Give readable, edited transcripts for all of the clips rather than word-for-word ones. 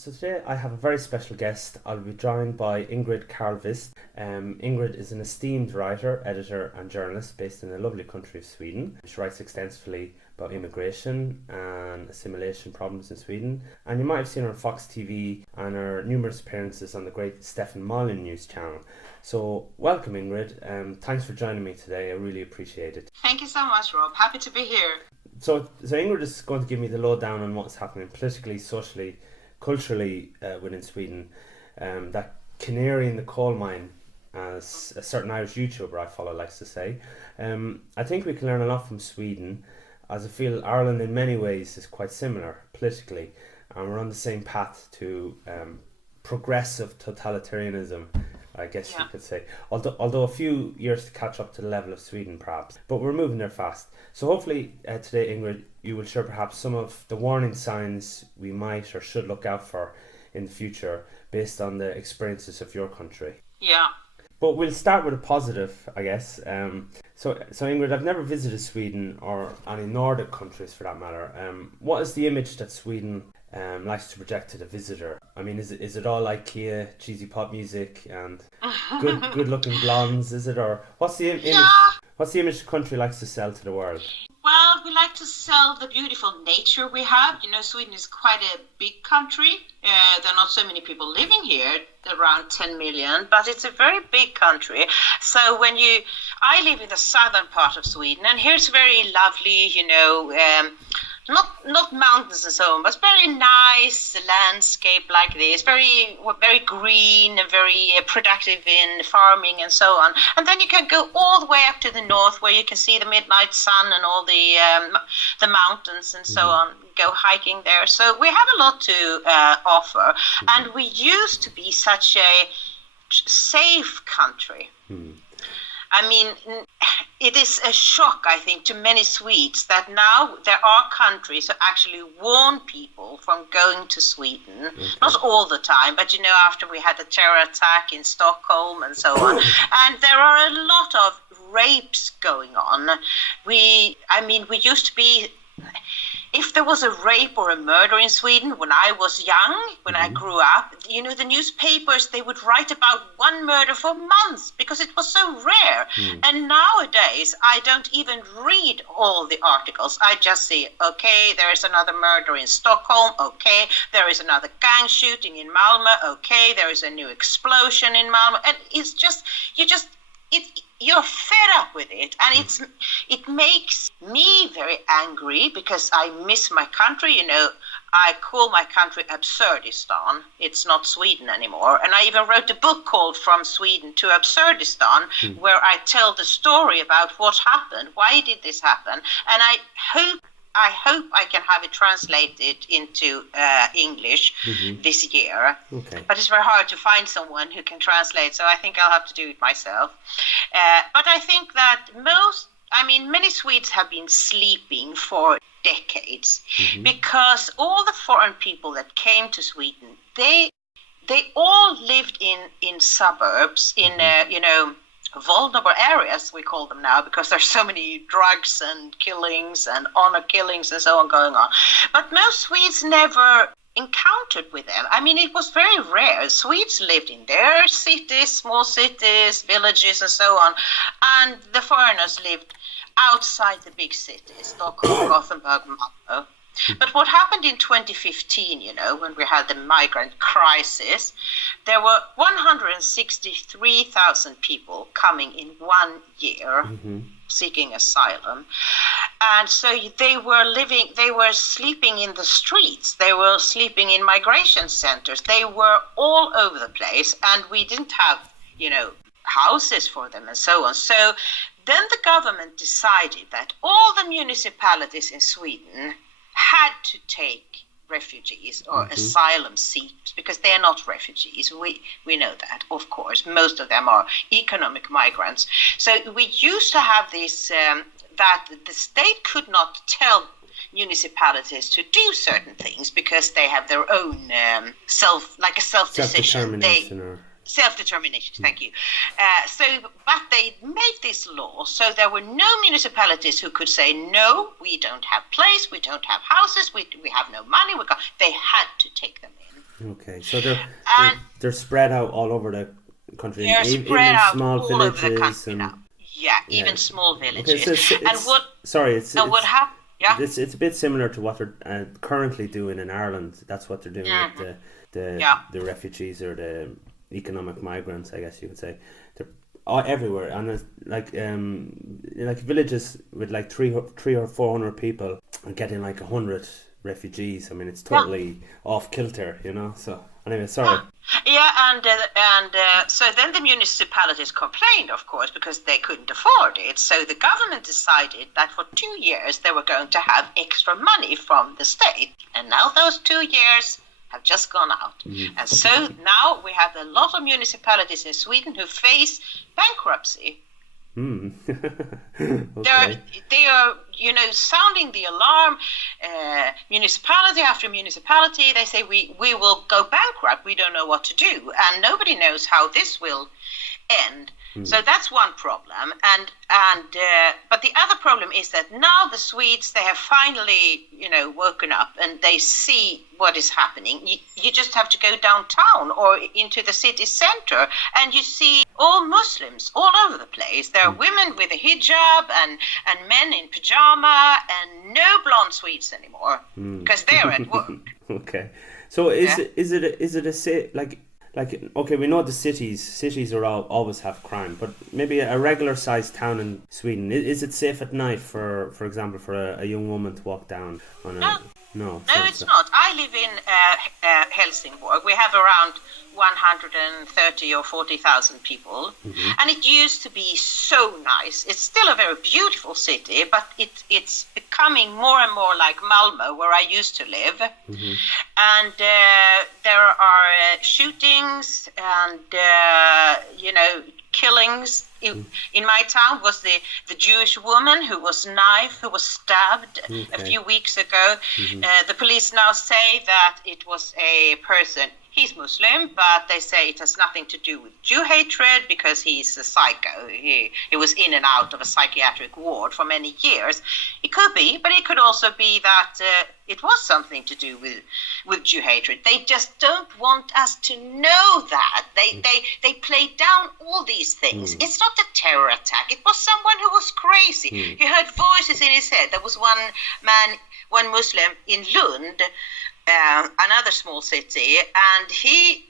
So today I have a very special guest. I'll be joined by Ingrid Carlqvist. Ingrid is an esteemed writer, editor and journalist based in the lovely country of Sweden. She writes extensively about immigration and assimilation problems in Sweden. And you might have seen her on Fox TV and her numerous appearances on the great Stefan Malin news channel. So welcome, Ingrid. Thanks for joining me today. I really appreciate it. Thank you so much, Rob. Happy to be here. So Ingrid is going to give me the lowdown on what's happening politically, socially, culturally within Sweden. That canary in the coal mine, as a certain Irish YouTuber I follow likes to say. I think we can learn a lot from Sweden, as I feel Ireland in many ways is quite similar politically, and we're on the same path to progressive totalitarianism, I guess you could say. Although a few years to catch up to the level of Sweden perhaps, but we're moving there fast. So hopefully today, Ingrid, you will share perhaps some of the warning signs we might or should look out for in the future based on the experiences of your country. Yeah. But we'll start with a positive, I guess. So Ingrid, I've never visited Sweden or any Nordic countries for that matter. What is the image that Sweden likes to project to the visitor? I mean, is it all IKEA, cheesy pop music, and good looking blondes? Is it, or what's the image? What's the image the country likes to sell to the world? Well, we like to sell the beautiful nature we have. You know, Sweden is quite a big country. There are not so many people living here, around 10 million, but it's a very big country. So I live in the southern part of Sweden, and here's very lovely, you know, not mountains and so on, but very nice landscape like this, very green and very productive in farming and so on. And then you can go all the way up to the north where you can see the midnight sun and all the mountains and so on, go hiking there. So we have a lot to offer, and we used to be such a safe country. I mean, it is a shock, I think, to many Swedes that now there are countries that actually warn people from going to Sweden. Okay. Not all the time, but, you know, after we had the terror attack in Stockholm and so on. And there are a lot of rapes going on. We used to be... If there was a rape or a murder in Sweden when I was young, when I grew up, you know, the newspapers, they would write about one murder for months because it was so rare. And nowadays, I don't even read all the articles. I just see, okay, there is another murder in Stockholm. Okay, there is another gang shooting in Malmö. Okay, there is a new explosion in Malmö. And it's just, you're fed up with it, and it makes me very angry because I miss my country. You know, I call my country Absurdistan. It's not Sweden anymore. And I even wrote a book called From Sweden to Absurdistan, where I tell the story about what happened. Why did this happen? And I hope I can have it translated into English this year. Okay. But it's very hard to find someone who can translate, so I think I'll have to do it myself. But I think that many Swedes have been sleeping for decades because all the foreign people that came to Sweden, they all lived in suburbs, in vulnerable areas, we call them now, because there's so many drugs and killings and honor killings and so on going on. But most Swedes never encountered with them. I mean, it was very rare. Swedes lived in their cities, small cities, villages and so on, and the foreigners lived outside the big cities, Stockholm, Gothenburg, Malmö. But what happened in 2015, you know, when we had the migrant crisis, there were 163,000 people coming in 1 year seeking asylum. And so they were sleeping in the streets. They were sleeping in migration centers. They were all over the place. And we didn't have, you know, houses for them and so on. So then the government decided that all the municipalities in Sweden had to take refugees or asylum seekers because they are not refugees. We know that, of course. Most of them are economic migrants. So we used to have this, that the state could not tell municipalities to do certain things because they have their own self-decision. Self-determination, thank you. But they made this law, so there were no municipalities who could say, no, we don't have place, we don't have houses, we have no money. They had to take them in. Okay, so And they're spread out all over the country, they're even spread out small all villages over the country and now. Yeah, yeah. even small Okay, villages. so And what happened? Yeah. it's a bit similar to what they're currently doing in Ireland. That's what they're doing with the refugees or the economic migrants, I guess you could say. They're all everywhere, and it's like villages with like three or 400 people and getting like 100 refugees. I mean, it's totally off kilter, you know. So anyway, sorry. Yeah, and so then the municipalities complained, of course, because they couldn't afford it. So the government decided that for 2 years they were going to have extra money from the state. And now those 2 years have just gone out. Mm-hmm. And so now we have a lot of municipalities in Sweden who face bankruptcy. Okay. They are, sounding the alarm. Municipality after municipality, they say we will go bankrupt. We don't know what to do, and nobody knows how this will end. So that's one problem, but the other problem is that now the Swedes, they have finally, woken up and they see what is happening. You just have to go downtown or into the city center and you see all Muslims all over the place. There are women with a hijab and men in pajama and no blonde Swedes anymore because they're at work. Okay, so is it okay, we know the cities are always have crime, but maybe a regular sized town in Sweden, is it safe at night for example for a young woman to walk down on a No, it's not. I live in Helsingborg. We have around 130 or 40,000 people, and it used to be so nice. It's still a very beautiful city, but it's becoming more and more like Malmö, where I used to live. And there are shootings and killings. In my town was the Jewish woman who was stabbed a few weeks ago. The police now say that it was a person. He's Muslim, but they say it has nothing to do with Jew hatred because he's a psycho. He was in and out of a psychiatric ward for many years. It could be, but it could also be that it was something to do with Jew hatred. They just don't want us to know that. They play down all these things. It's not a terror attack. It was someone who was crazy. He heard voices in his head. There was one Muslim in Lund, another small city, and he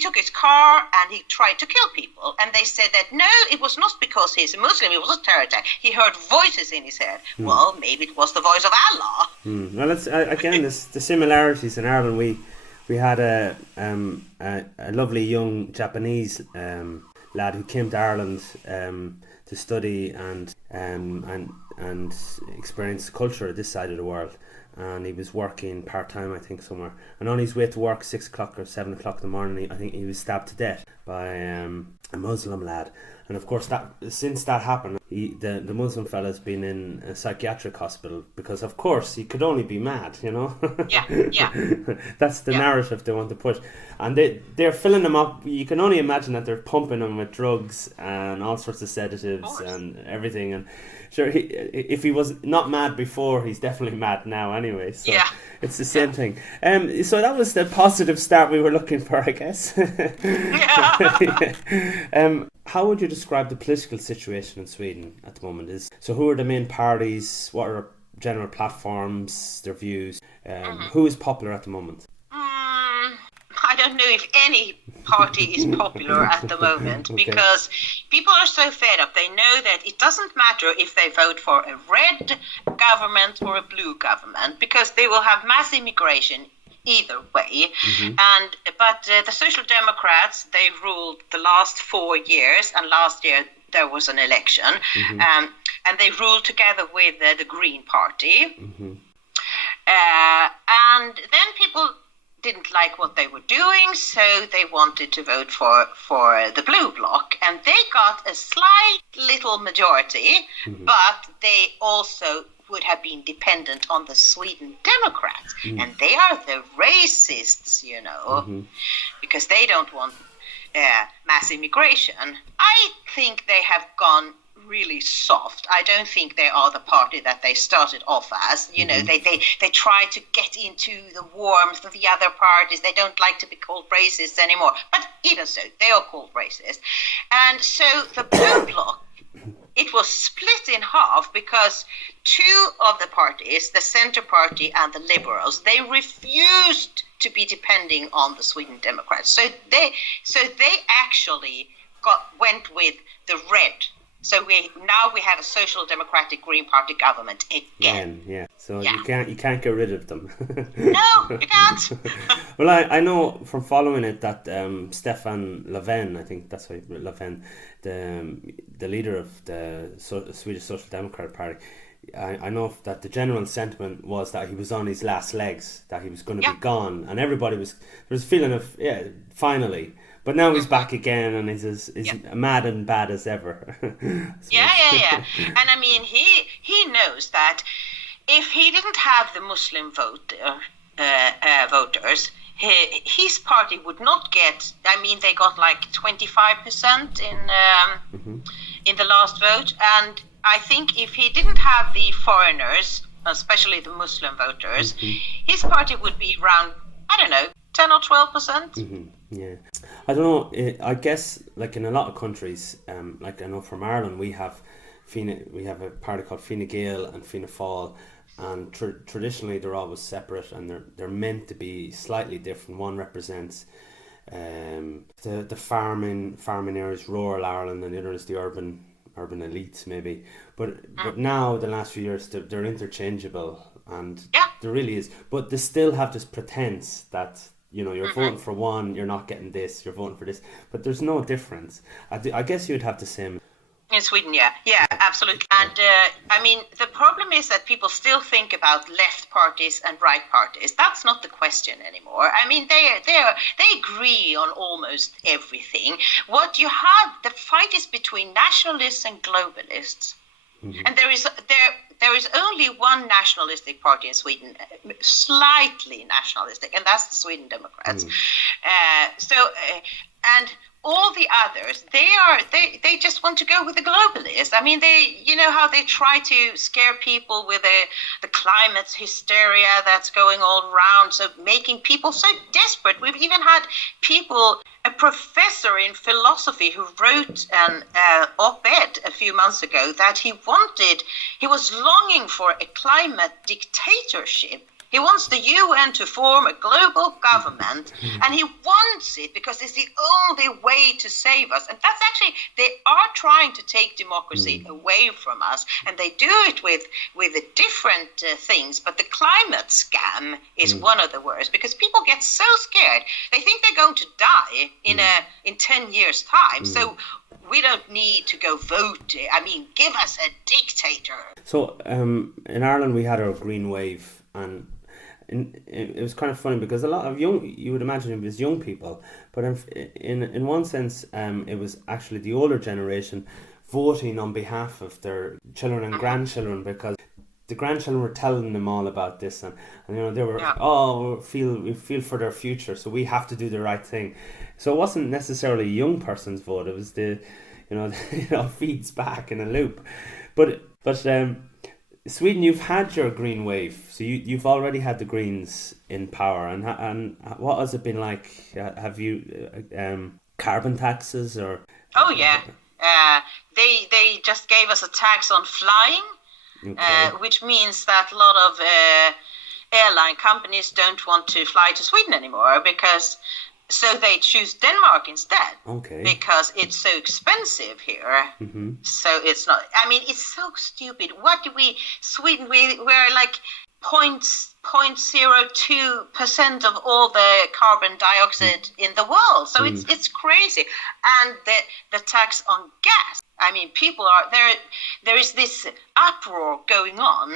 took his car and he tried to kill people, and they said that no, it was not because he's a Muslim, it was a terror attack. He heard voices in his head. Well, maybe it was the voice of Allah. Well, it's again the similarities in Ireland. We had a lovely young Japanese lad who came to Ireland to study and experience the culture of this side of the world. And he was working part-time, I think, somewhere. And on his way to work, 6 o'clock or 7 o'clock in the morning, I think he was stabbed to death by a Muslim lad. And of course, since that happened, the Muslim fella's been in a psychiatric hospital because, of course, he could only be mad, Yeah. That's the narrative they want to push. And they're filling him up. You can only imagine that they're pumping him with drugs and all sorts of sedatives and everything. And sure, if he was not mad before, he's definitely mad now anyway. So it's the same thing. So that was the positive start we were looking for, I guess. How would you describe the political situation in Sweden at the moment? So who are the main parties? What are general platforms, their views? Who is popular at the moment? I don't know if any party is popular at the moment because people are so fed up. They know that it doesn't matter if they vote for a red government or a blue government because they will have mass immigration either way. But the Social Democrats, they ruled the last 4 years, and last year there was an election, and they ruled together with the Green Party. And then people didn't like what they were doing, so they wanted to vote for the blue bloc, and they got a slight little majority, but they also would have been dependent on the Sweden Democrats, and they are the racists, because they don't want mass immigration, I think they have gone really soft. I don't think they are the party that they started off as. You know, they try to get into the warmth of the other parties. They don't like to be called racist anymore. But even so, they are called racist. And so the blue bloc, it was split in half because two of the parties, the Centre Party and the Liberals, they refused to be depending on the Sweden Democrats. So they actually went with the red. So now we have a Social Democratic Green Party government again. Yeah. So you can't get rid of them. No, you can't. Well, I know from following it that Stefan Löfven, I think that's why Löfven, the leader of the Swedish Social Democratic Party, I know that the general sentiment was that he was on his last legs, that he was going to be gone, and everybody there was a feeling of finally. But now he's back again, and he's as mad and bad as ever. Yeah. And I mean, he knows that if he didn't have the Muslim voters, his party would not get. I mean, they got like 25% in the last vote, and I think if he didn't have the foreigners, especially the Muslim voters, his party would be around, I don't know, 10 or 12%. Yeah, I don't know. I guess like in a lot of countries, like I know from Ireland, we have a party called Fine Gael and Fianna Fáil, and traditionally they're always separate, and they're meant to be slightly different. One represents the farming areas, rural Ireland, and the other is the urban elites maybe. But now the last few years they're interchangeable, and there really is. But they still have this pretense that, you know, you're voting for one, you're not getting this, you're voting for this. But there's no difference. I guess you'd have the same. In Sweden, yeah, absolutely. And I mean, the problem is that people still think about left parties and right parties. That's not the question anymore. I mean, they agree on almost everything. What you have, the fight is between nationalists and globalists. And there is only one nationalistic party in Sweden, slightly nationalistic, and that's the Sweden Democrats. And all the others, they just want to go with the globalists. I mean, you know how they try to scare people with the climate hysteria that's going all around, so making people so desperate. We've even had a professor in philosophy who wrote an op-ed a few months ago that he was longing for a climate dictatorship. He wants the UN to form a global government, and he wants it because it's the only way to save us. And that's actually, they are trying to take democracy away from us, and they do it with different things. But the climate scam is one of the worst, because people get so scared. They think they're going to die in 10 years' time. So we don't need to go vote. I mean, give us a dictator. So in Ireland, we had our green wave, and it was kind of funny because a lot of you would imagine it was young people, but in one sense, it was actually the older generation voting on behalf of their children and grandchildren, because the grandchildren were telling them all about this, and you know, they were we feel for their future, so we have to do the right thing. So it wasn't necessarily a young person's vote; it was the feeds back in a loop, but Sweden, you've had your green wave, so you've already had the Greens in power, and what has it been like? Have you carbon taxes or? Oh yeah, they just gave us a tax on flying, which means that a lot of airline companies don't want to fly to Sweden anymore so they choose Denmark instead. Okay. Because it's so expensive here. So it's not. I mean, it's so stupid. What do Sweden? We're like 0.02% of all the carbon dioxide in the world. So it's crazy. And the tax on gas. I mean, people are there. There is this uproar going on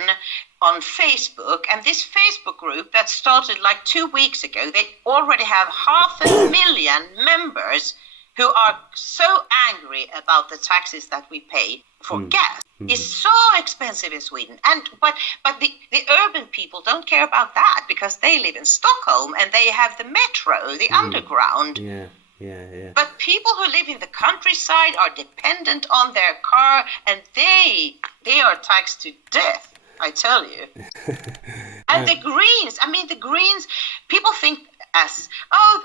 Facebook, and this Facebook group that started like 2 weeks ago, they already have 500,000 members who are so angry about the taxes that we pay for gas. It's so expensive in Sweden, but the urban people don't care about that because they live in Stockholm and they have the metro, the underground. Yeah. But people who live in the countryside are dependent on their car, and they are taxed to death, I tell you. And the Greens, people think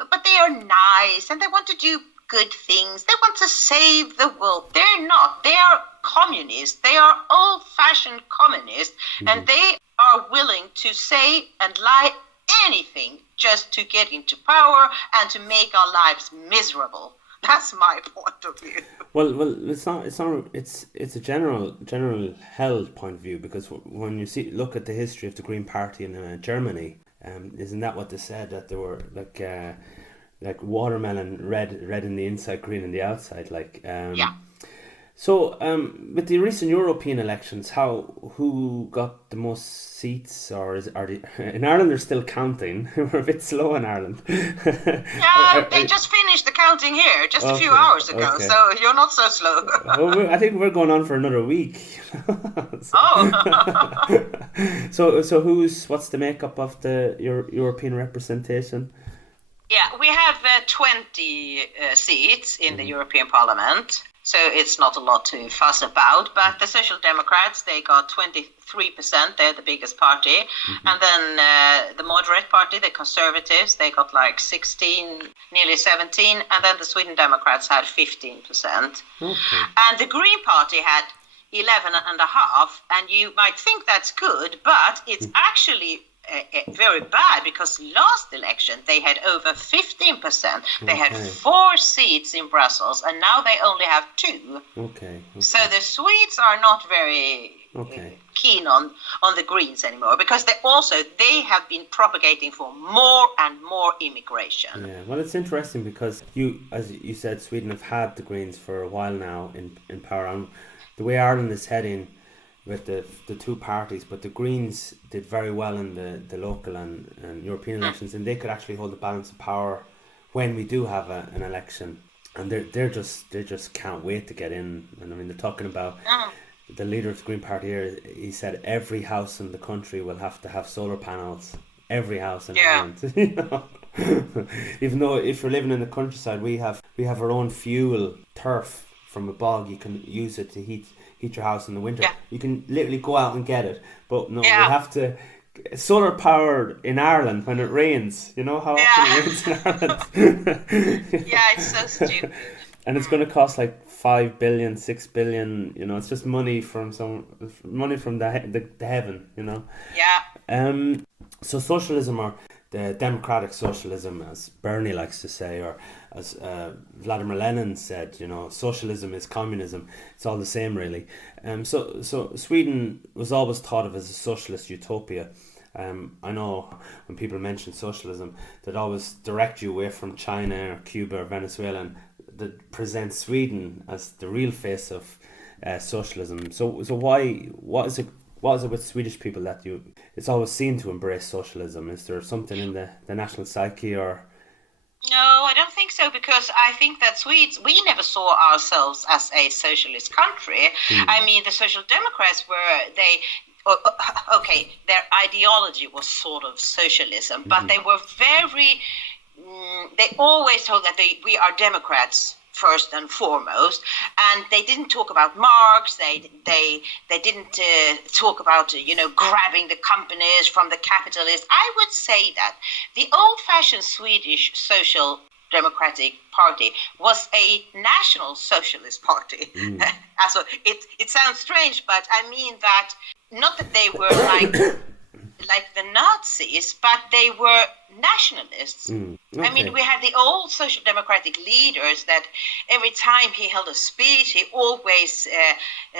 but they are nice and they want to do good things. They want to save the world. They're not. They are communists. They are old-fashioned communists, and they are willing to say and lie anything just to get into power and to make our lives miserable. That's my point of view. Well, it's not. It's a general held point of view, because when you look at the history of the Green Party in Germany, isn't that what they said, that they were like watermelon, red in the inside, green in the outside, Yeah. So, with the recent European elections, who got the most seats, or in Ireland they're still counting? We're a bit slow in Ireland. Yeah, they just finished the counting here just a few hours ago, so you're not so slow. Well, I think we're going on for another week. So what's the makeup of the European representation? Yeah, we have 20 seats in the European Parliament. So it's not a lot to fuss about, but the Social Democrats, they got 23%, they're the biggest party. And then the moderate party, the Conservatives, they got like 16, nearly 17. And then the Sweden Democrats had 15%. Okay. And the Green Party had 11.5%, and you might think that's good, but it's actually very bad, because last election they had over 15%. They had 4 seats in Brussels, and now they only have 2. Okay. So the Swedes are not very keen on the Greens anymore, because they have been propagating for more and more immigration. Yeah, well, it's interesting because as you said, Sweden have had the Greens for a while now in power, and the way Ireland is heading with the two parties, but the Greens did very well in the local and European elections, and they could actually hold the balance of power when we do have an election, and they just can't wait to get in. And I mean, they're talking about the leader of the Green Party here. He said every house in the country will have to have solar panels. Every house in Ireland, Even though if you're living in the countryside, we have our own fuel, turf from a bog. You can use it to heat your house in the winter. You can literally go out and get it, but no, we have to solar powered in Ireland when it rains. You know how often it rains in Ireland. It's so stupid. And it's going to cost like 5 billion, 6 billion. You know, it's just money from the heaven. You know. Yeah. So socialism, or the democratic socialism, as Bernie likes to say, or as Vladimir Lenin said, you know, socialism is communism. It's all the same, really. So Sweden was always thought of as a socialist utopia. I know when people mention socialism, they'd always direct you away from China or Cuba or Venezuela, and that present Sweden as the real face of socialism. So what is it with Swedish people that it's always seen to embrace socialism? Is there something in the national psyche, or? No, I don't think so, because I think that Swedes, we never saw ourselves as a socialist country. I mean, the Social Democrats their ideology was sort of socialism, but they were they always told that we are Democrats first and foremost, and they didn't talk about Marx. They didn't talk about grabbing the companies from the capitalists. I would say that the old-fashioned Swedish Social Democratic Party was a national socialist party. Also, it sounds strange, but I mean that not that they were like the Nazis, but they were nationalists. I mean, we had the old social democratic leaders that every time he held a speech, he always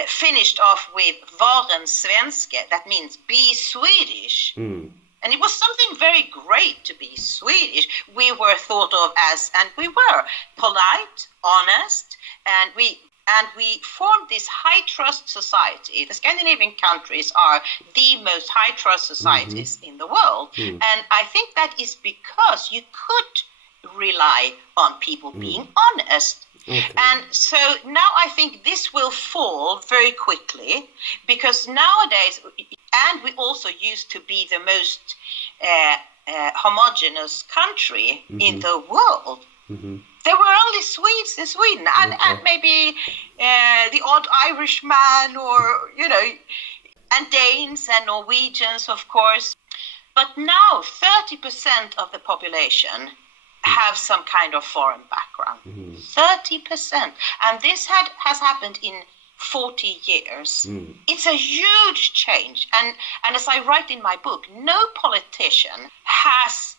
finished off with "Varen svenske," that means be Swedish. And it was something very great to be Swedish. We were thought of and we were polite, honest, and we formed this high-trust society. The Scandinavian countries are the most high-trust societies in the world. And I think that is because you could rely on people being honest. And so now I think this will fall very quickly, because nowadays, and we also used to be the most homogeneous country in the world. there were only Swedes in Sweden, and maybe the odd Irishman, or and Danes and Norwegians, of course. But now 30% of the population have some kind of foreign background. 30%. And this has happened in 40 years. It's a huge change. And as I write in my book, no politician has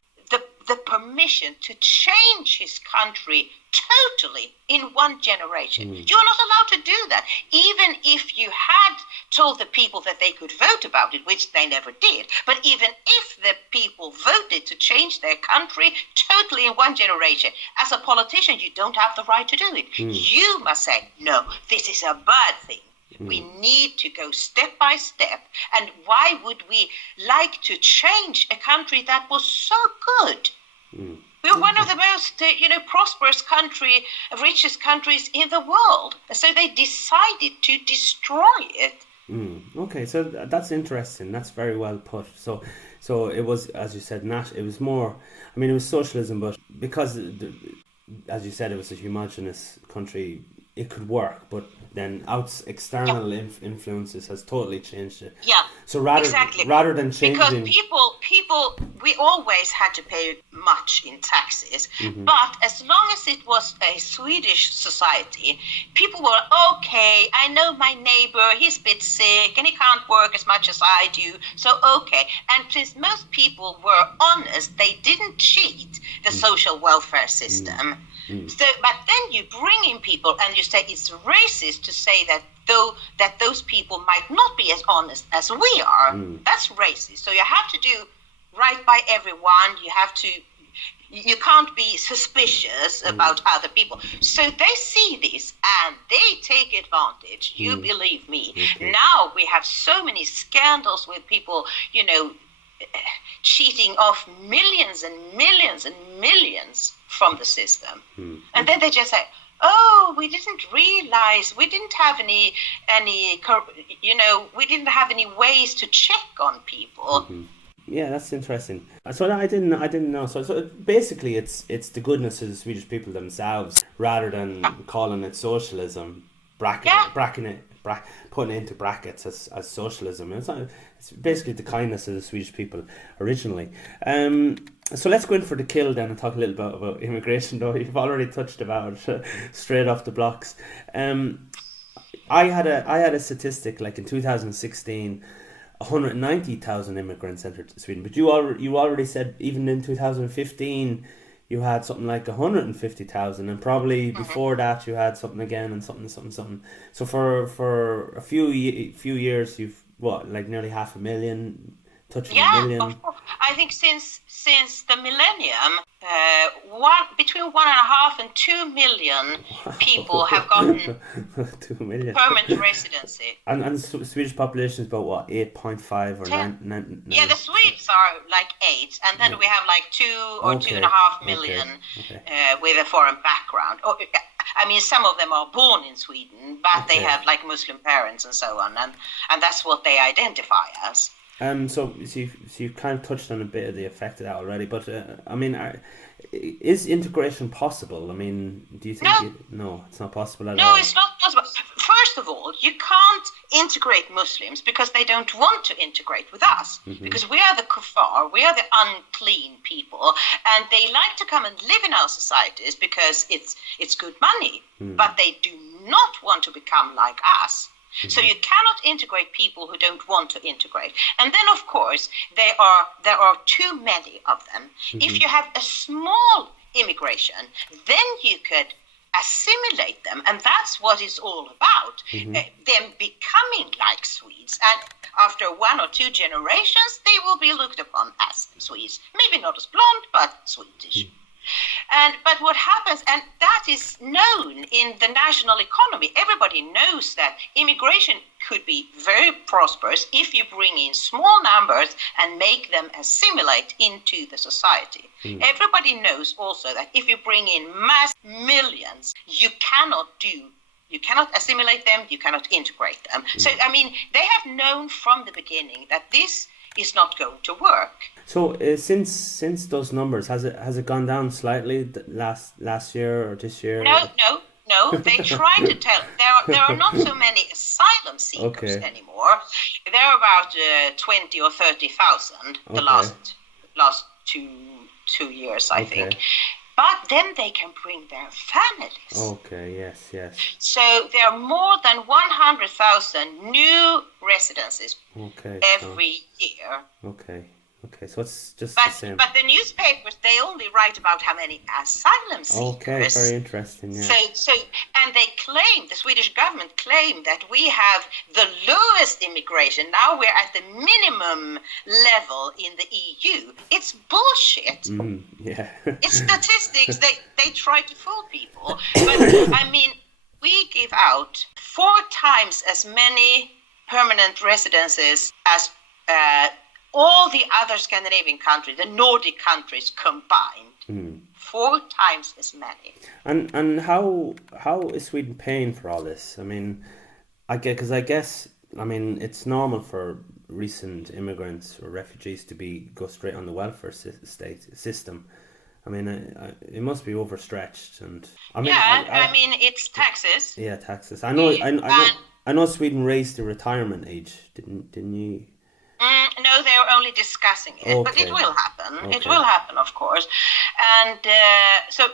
the permission to change his country totally in one generation. You're not allowed to do that. Even if you had told the people that they could vote about it, which they never did, but even if the people voted to change their country totally in one generation, as a politician, you don't have the right to do it. You must say, no, this is a bad thing. We need to go step by step. And why would we like to change a country that was so good? We're one of the most, prosperous richest countries in the world. So they decided to destroy it. Okay, so that's interesting. That's very well put. So it was, as you said, it was more. I mean, it was socialism, but because, as you said, it was a homogenous country, it could work. But then external influences has totally changed it. Yeah. So rather than changing, because people, we always had to pay much in taxes, but as long as it was a Swedish society, people were okay. I know my neighbor; he's a bit sick and he can't work as much as I do, so okay. And since most people were honest, they didn't cheat the social welfare system. So, but then you bring in people and you say it's racist to say that those people might not be as honest as we are. That's racist. So you have to do right by everyone. You can't be suspicious about other people. So they see this and they take advantage. You believe me. Now we have so many scandals with people, cheating off millions and millions and millions from the system. And then they just say, oh, we didn't realize, we didn't have any we didn't have any ways to check on people. Yeah, that's interesting. So I didn't know. So basically, it's the goodness of the Swedish people themselves, rather than calling it socialism, putting it into brackets as socialism. It's basically the kindness of the Swedish people originally. So let's go in for the kill then and talk a little bit about immigration, though you've already touched about it straight off the blocks. I had a statistic like in 2016, 190,000 immigrants entered Sweden, but you already said even in 2015 you had something like 150,000, and probably before that you had something again and something. So for a few years you've nearly 500,000, touching a million. Of course. I think since the millennium, between 1.5 and 2 million people have gotten 2 million permanent residency. And the Swedish population is about 8.5 or 9. Yeah, the Swedes are like 8, and then we have like 2 or 2.5 million with a foreign background. I mean, some of them are born in Sweden, but they have like Muslim parents and so on, and that's what they identify as. So you've kind of touched on a bit of the effect of that already, but is integration possible? I mean, do you think no, it's not possible at all? No, it's not possible. First of all, you can't integrate Muslims because they don't want to integrate with us, because we are the kuffar, we are the unclean people, and they like to come and live in our societies because it's good money, but they do not want to become like us. So you cannot integrate people who don't want to integrate. And then, of course, there are too many of them. If you have a small immigration, then you could assimilate them. And that's what it's all about, them becoming like Swedes. And after 1 or 2 generations, they will be looked upon as Swedes. Maybe not as blonde, but Swedish. But what happens, and that is known in the national economy, everybody knows that immigration could be very prosperous if you bring in small numbers and make them assimilate into the society. Everybody knows also that if you bring in mass millions, you cannot assimilate them, you cannot integrate them. So, I mean, they have known from the beginning that this is not going to work. So since those numbers, has it gone down slightly last year or this year? No. They try to tell there are not so many asylum seekers anymore. There are about 20 or 30,000 the last two years, I think. But then they can bring their families. Okay, yes. So there are more than 100,000 new residences every year. Okay, so it's just the the same. But the newspapers, they only write about how many asylum seekers. Okay, very interesting, yeah. So and they claim, the Swedish government claim that we have the lowest immigration. Now we're at the minimum level in the EU. It's bullshit. Yeah. It's statistics. They try to fool people. But, I mean, we give out 4 times as many permanent residences as all the other Scandinavian countries, the Nordic countries combined, 4 times as many. And how is Sweden paying for all this? I mean, I guess it's normal for recent immigrants or refugees to go straight on the welfare system. I mean, it must be overstretched, and I mean, it's taxes. Yeah, taxes. I know Sweden raised the retirement age, didn't you? No, they're only discussing it, but it will happen. Okay. It will happen, of course. And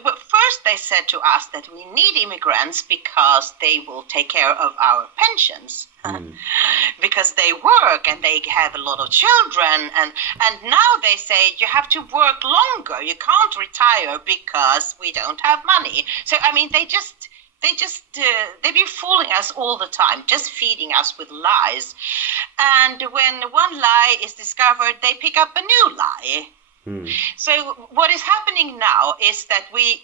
but first they said to us that we need immigrants because they will take care of our pensions. Because they work and they have a lot of children, and now they say you have to work longer. You can't retire because we don't have money. So I mean, they've been fooling us all the time, just feeding us with lies. And when one lie is discovered, they pick up a new lie. So what is happening now is that we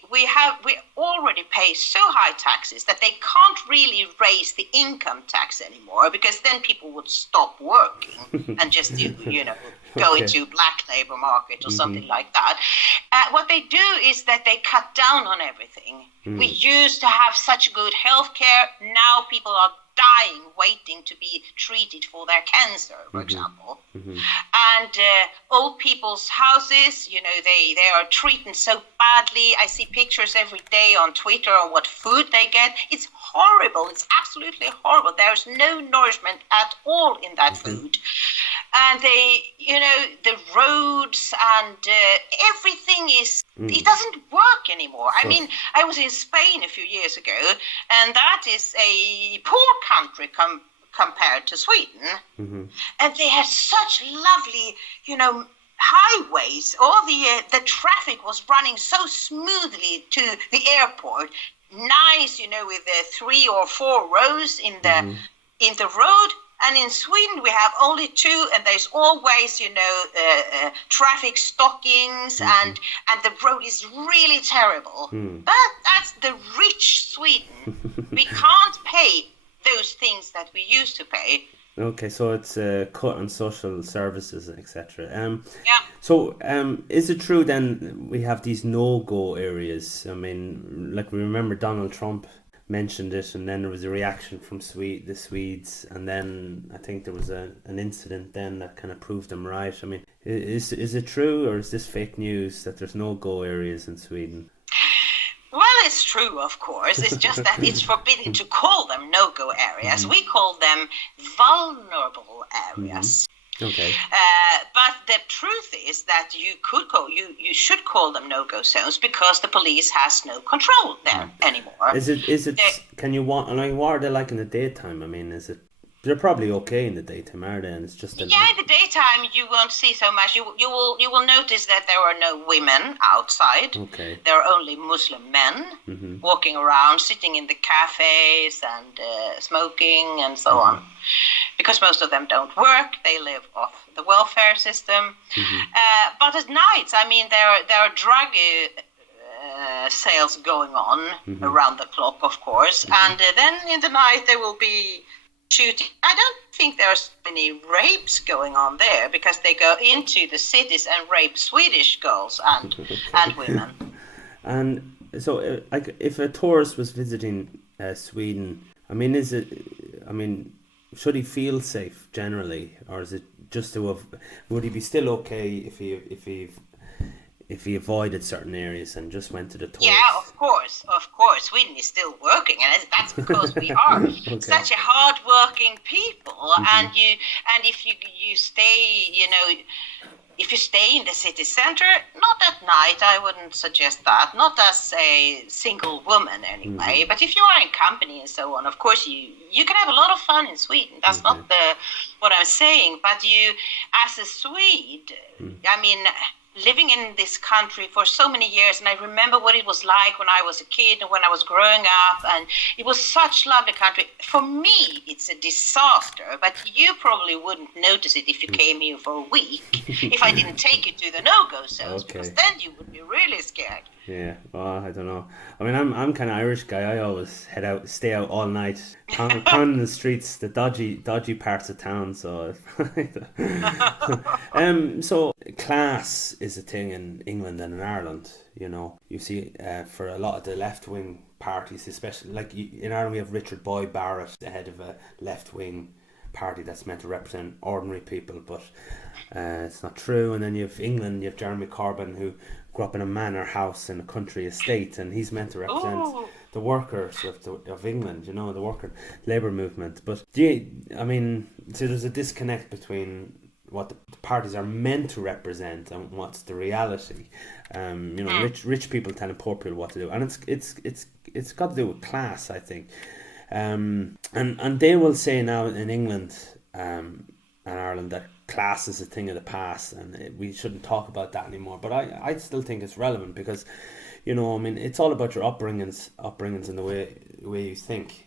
already pay so high taxes that they can't really raise the income tax anymore, because then people would stop working and just go into black labor market or something like that. What they do is that they cut down on everything. We used to have such good health care. Now people are dying waiting to be treated for their cancer, for example. And old people's houses, they are treated so badly. I see pictures every day on Twitter on what food they get. It's horrible. It's absolutely horrible. There's no nourishment at all in that food. And the roads and everything it doesn't work anymore. I mean, I was in Spain a few years ago, and that is a poor country compared to Sweden. And they had such lovely, highways. All the traffic was running so smoothly to the airport. Nice, with 3 or 4 rows in the road. And in Sweden, we have only 2, and there's always, traffic stockings, and the road is really terrible. But that's the rich Sweden. We can't pay those things that we used to pay. Okay, so it's a cut on social services, etc. Yeah. So, is it true then we have these no-go areas? I mean, like we remember Donald Trump mentioned it, and then there was a reaction from the Swedes, and then I think there was an incident then that kind of proved them right. I mean, is it true, or is this fake news that there's no-go areas in Sweden? Well, it's true, of course. It's just that it's forbidden to call them no-go areas. We call them vulnerable areas. Okay. But the truth is that you should call them no-go zones because the police has no control there anymore. Is it? Can you want? What are they like in the daytime? I mean, is it? They're probably okay in the daytime, are they? And it's just in the daytime you won't see so much. You will notice that there are no women outside. Okay. There are only Muslim men walking around, sitting in the cafes and smoking and so on. Because most of them don't work, they live off the welfare system. But at night, I mean, there are drug sales going on around the clock, of course. And then in the night there will be shooting. I don't think there's any rapes going on there because they go into the cities and rape Swedish girls and women. And so, like, if a tourist was visiting Sweden, I mean, should he feel safe generally, or is it just would he be still okay if he avoided certain areas and just went to the tourists? Yeah, of course. Sweden is still working, and that's because we are Okay. such a hard-working people. And if you stay, if you stay in the city center, not at night, I wouldn't suggest that. Not as a single woman anyway. But if you are in company and so on, of course you can have a lot of fun in Sweden. That's not what I'm saying. But you, as a Swede, I mean, living in this country for so many years, and I remember what it was like when I was a kid and when I was growing up, and it was such a lovely country. For me, it's a disaster, but you probably wouldn't notice it if you came here for a week, if I didn't take you to the no-go zones, because then you would be really scared. Yeah, well, I don't know. I mean, I'm kind of Irish guy. I always stay out all night, pounding the streets, the dodgy parts of town. So, so class is a thing in England and in Ireland. You see, for a lot of the left-wing parties, especially like in Ireland, we have Richard Boyd Barrett, the head of a left-wing party that's meant to represent ordinary people, but it's not true. And then you have England, you have Jeremy Corbyn, who grew up in a manor house in a country estate, and he's meant to represent the workers of England, the worker labour movement. But so there's a disconnect between what the parties are meant to represent and what's the reality. Rich people telling poor people what to do, and it's got to do with class, I think. And they will say now in England and Ireland that class is a thing of the past, and we shouldn't talk about that anymore. But I still think it's relevant because, it's all about your upbringings and the way you think.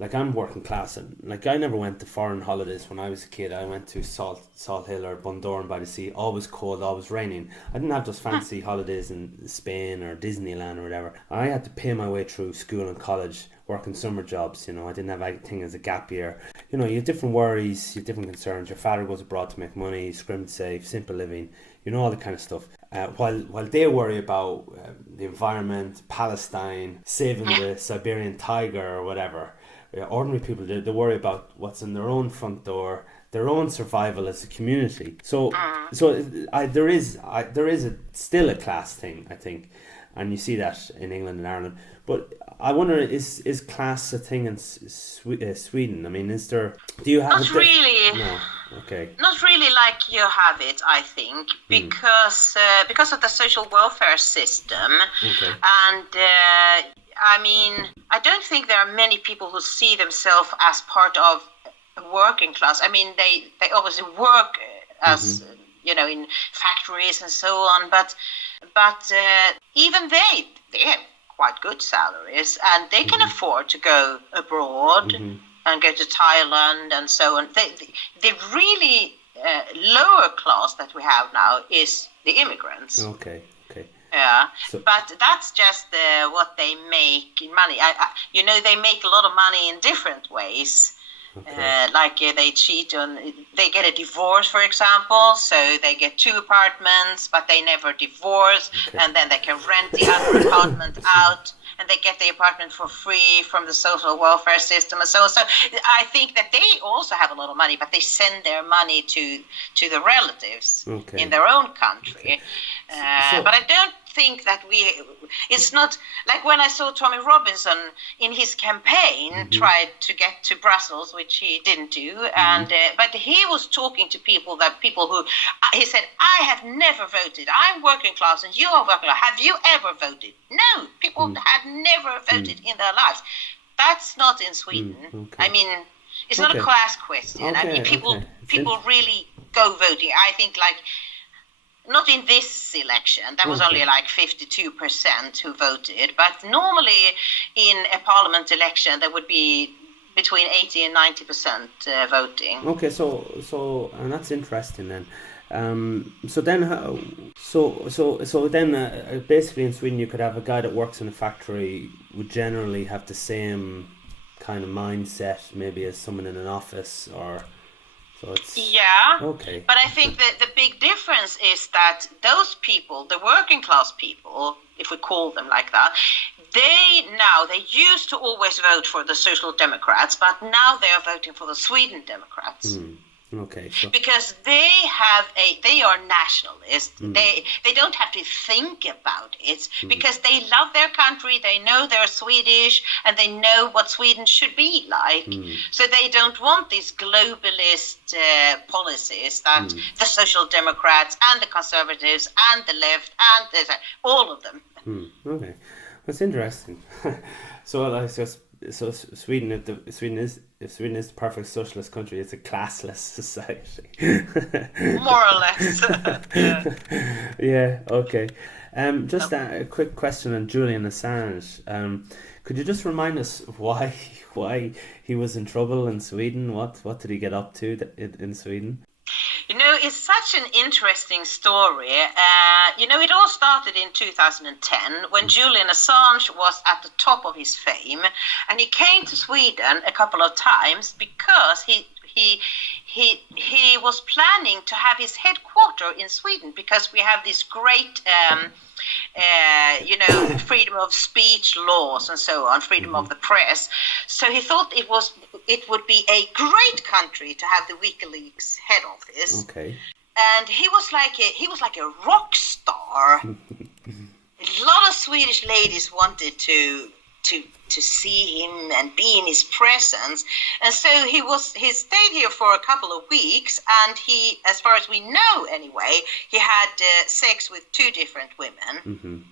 Like I'm working class, and like I never went to foreign holidays when I was a kid. I went to Salt Hill or Bundoran by the sea. Always cold, always raining. I didn't have those fancy holidays in Spain or Disneyland or whatever. I had to pay my way through school and college, working summer jobs. I didn't have anything as a gap year. You have different worries, you have different concerns. Your father goes abroad to make money, scrimmed safe, simple living, all that kind of stuff. While they worry about the environment, Palestine, saving the Siberian tiger or whatever. Ordinary people, they worry about what's in their own front door, their own survival as a community. So there is still a class thing, I think, and you see that in England and Ireland. But I wonder, is class a thing in Sweden? I mean, is there? Do you have? Not really. No. Okay. Not really like you have it, I think, because of the social welfare system. Okay. And I don't think there are many people who see themselves as part of a working class. I mean, they obviously work as in factories and so on, but even they have quite good salaries, and they can afford to go abroad and go to Thailand and so on. The really lower class that we have now is the immigrants. Okay. Yeah, but that's just what they make in money. They make a lot of money in different ways. Okay. They cheat on, they get a divorce, for example, so they get 2 apartments, but they never divorce, and then they can rent the other apartment out, and they get the apartment for free from the social welfare system and so on. So I think that they also have a lot of money, but they send their money to the relatives in their own country. But I don't think that it's not like when I saw Tommy Robinson in his campaign tried to get to Brussels, which he didn't do, and but he was talking to people who he said, I have never voted, I'm working class and you are working class, have you ever voted? No, people had never voted in their lives. That's not in Sweden. I mean, it's not a class question. I mean, people really go voting. I think not in this election, that was only 52% who voted, but normally in a parliament election there would be between 80 and 90% voting. Okay, so and that's interesting then. So then basically in Sweden you could have a guy that works in a factory would generally have the same kind of mindset maybe as someone in an office, or okay. But I think that the big difference is that those people, the working class people, if we call them like that, they used to always vote for the Social Democrats, but now they are voting for the Sweden Democrats. Okay, so because they are nationalists. They don't have to think about it because they love their country, they know they're Swedish, and they know what Sweden should be like. So they don't want these globalist policies that the Social Democrats and the Conservatives and the left and all of them. Okay, that's interesting. So Sweden, if Sweden is the perfect socialist country, it's a classless society. More or less. Yeah. Okay. Just a quick question on Julian Assange. Could you just remind us why he was in trouble in Sweden? What did he get up to in Sweden? It's such an interesting story. It all started in 2010 when Julian Assange was at the top of his fame, and he came to Sweden a couple of times because he was planning to have his headquarters in Sweden because we have this great freedom of speech laws and so on, freedom of the press. So he thought it would be a great country to have the WikiLeaks head office. Okay. And he was like a rock star. A lot of Swedish ladies wanted to see him and be in his presence, and so he stayed here for a couple of weeks, and he, as far as we know anyway, he had sex with 2 different women.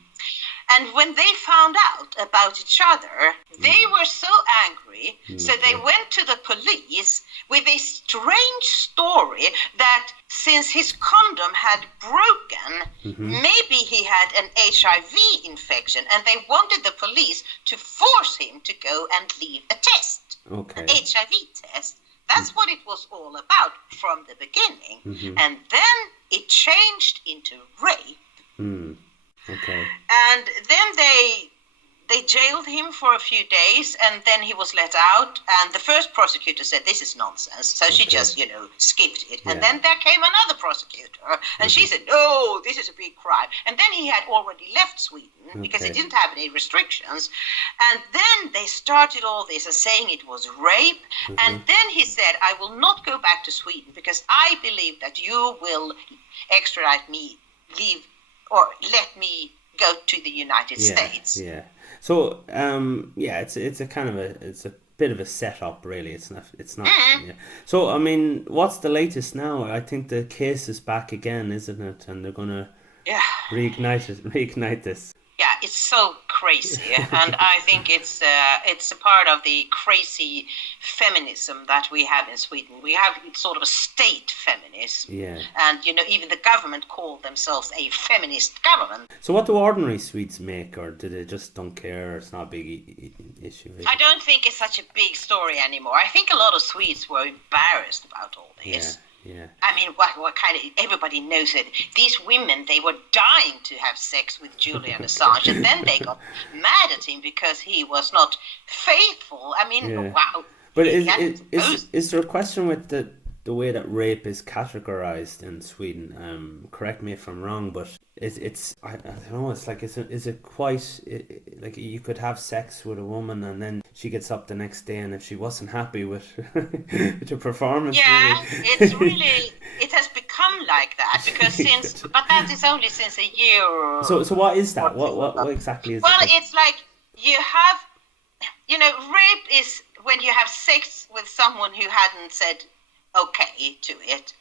And when they found out about each other, they were so angry, so they went to the police with a strange story that since his condom had broken, maybe he had an HIV infection, and they wanted the police to force him to go and leave a test, an HIV test. That's what it was all about from the beginning. And then it changed into rape. Okay. And then they jailed him for a few days, and then he was let out. And the first prosecutor said, "This is nonsense." So she just, skipped it. And then there came another prosecutor, and she said, "No, this is a big crime." And then he had already left Sweden because he didn't have any restrictions. And then they started all this as saying it was rape. And then he said, "I will not go back to Sweden because I believe that you will extradite me, or let me go to the United States." Yeah. So it's a kind of it's a bit of a setup, really. It's not. Yeah. So I mean, what's the latest now? I think the case is back again, isn't it? And they're gonna reignite this. Yeah, it's so crazy, and I think it's a part of the crazy feminism that we have in Sweden. We have sort of a state feminism, and even the government call themselves a feminist government. So what do ordinary Swedes make, or do they just don't care? Or it's not a big issue? Really? I don't think it's such a big story anymore. I think a lot of Swedes were embarrassed about all this. Yeah. I mean, what kind of... Everybody knows that these women, they were dying to have sex with Julian Assange, and then they got mad at him because he was not faithful. I mean, wow. But is there a question with the way that rape is categorized in Sweden? Correct me if I'm wrong, but it's I don't know. It's like is it quite like you could have sex with a woman and then she gets up the next day, and if she wasn't happy with her performance, it's really it has become like that because but that is only since a year. So what is that? What exactly is? Well, it's like you have, rape is when you have sex with someone who hadn't said okay to it.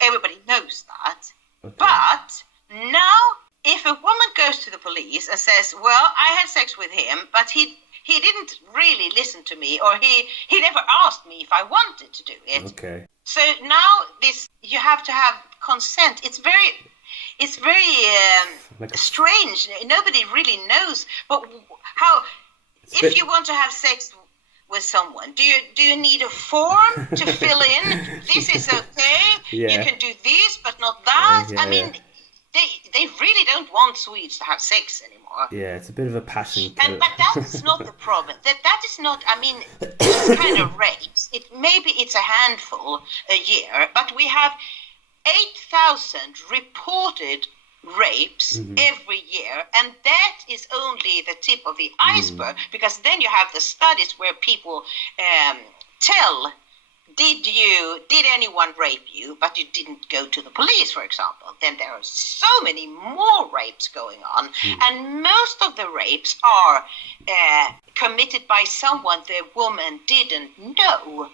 Everybody knows that. But now, if a woman goes to the police and says, "Well, I had sex with him, but he didn't really listen to me, or he never asked me if I wanted to do it." Okay. So now you have to have consent. It's very strange. Nobody really knows. But how? If you want to have sex with someone, do you need a form to fill in? This is okay. You can do this, but not that. I mean, they really don't want Swedes to have sex anymore. Yeah, it's a bit of a passion. But that's not the problem. That is not. I mean, this kind of rapes. Maybe it's a handful a year, but we have 8,000 reported rapes every year, and that is only the tip of the iceberg, because then you have the studies where people tell, did anyone rape you, but you didn't go to the police, for example. Then there are so many more rapes going on, and most of the rapes are committed by someone the woman didn't know.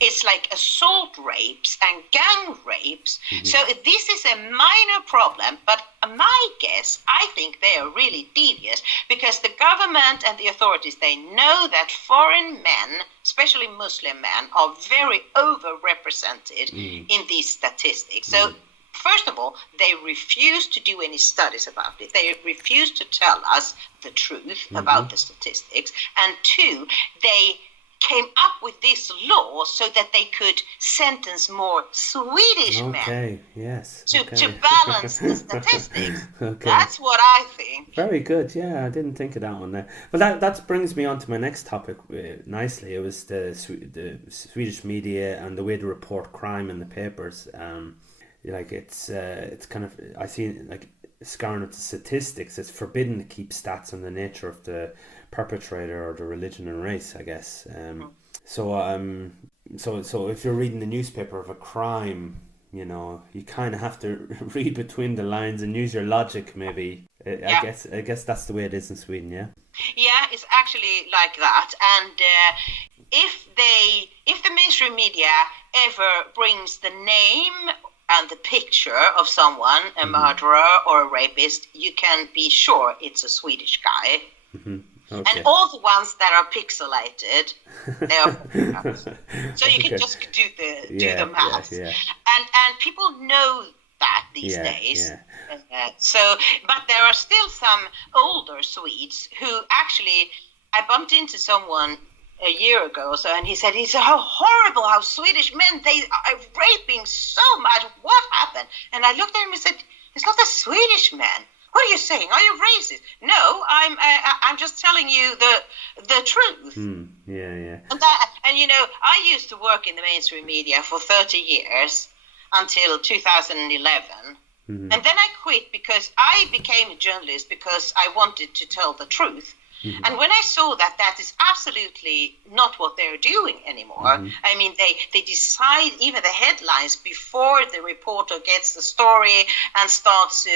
It's like assault rapes and gang rapes. So this is a minor problem, but my guess, I think they are really devious, because the government and the authorities, they know that foreign men, especially Muslim men, are very overrepresented in these statistics. So first of all, they refuse to do any studies about it. They refuse to tell us the truth about the statistics. And two, they came up with this law so that they could sentence more Swedish men to balance the statistics. That's what I think. Very good. Yeah, I didn't think of that one there. Well, that brings me on to my next topic nicely. It was the Swedish media and the way to report crime in the papers. Like it's kind of, I see like scouring at the statistics, it's forbidden to keep stats on the nature of the perpetrator or the religion and race, I guess. So if you're reading the newspaper of a crime, you know, you kind of have to read between the lines and use your logic, maybe. I guess that's the way it is in Sweden, yeah? Yeah, it's actually like that. And if the mainstream media ever brings the name and the picture of someone, a murderer or a rapist, you can be sure it's a Swedish guy. Okay. And all the ones that are pixelated, they are so you can just do the math. And people know that these days. But there are still some older Swedes who actually, I bumped into someone a year ago or so, and he said, it's how horrible how Swedish men, they are raping so much. What happened? And I looked at him and said, it's not a Swedish man. What are you saying? Are you racist? No, I'm just telling you the truth. And you know, I used to work in the mainstream media for 30 years until 2011. And then I quit because I became a journalist because I wanted to tell the truth. And when I saw that that is absolutely not what they're doing anymore, I mean, they decide even the headlines before the reporter gets the story and starts,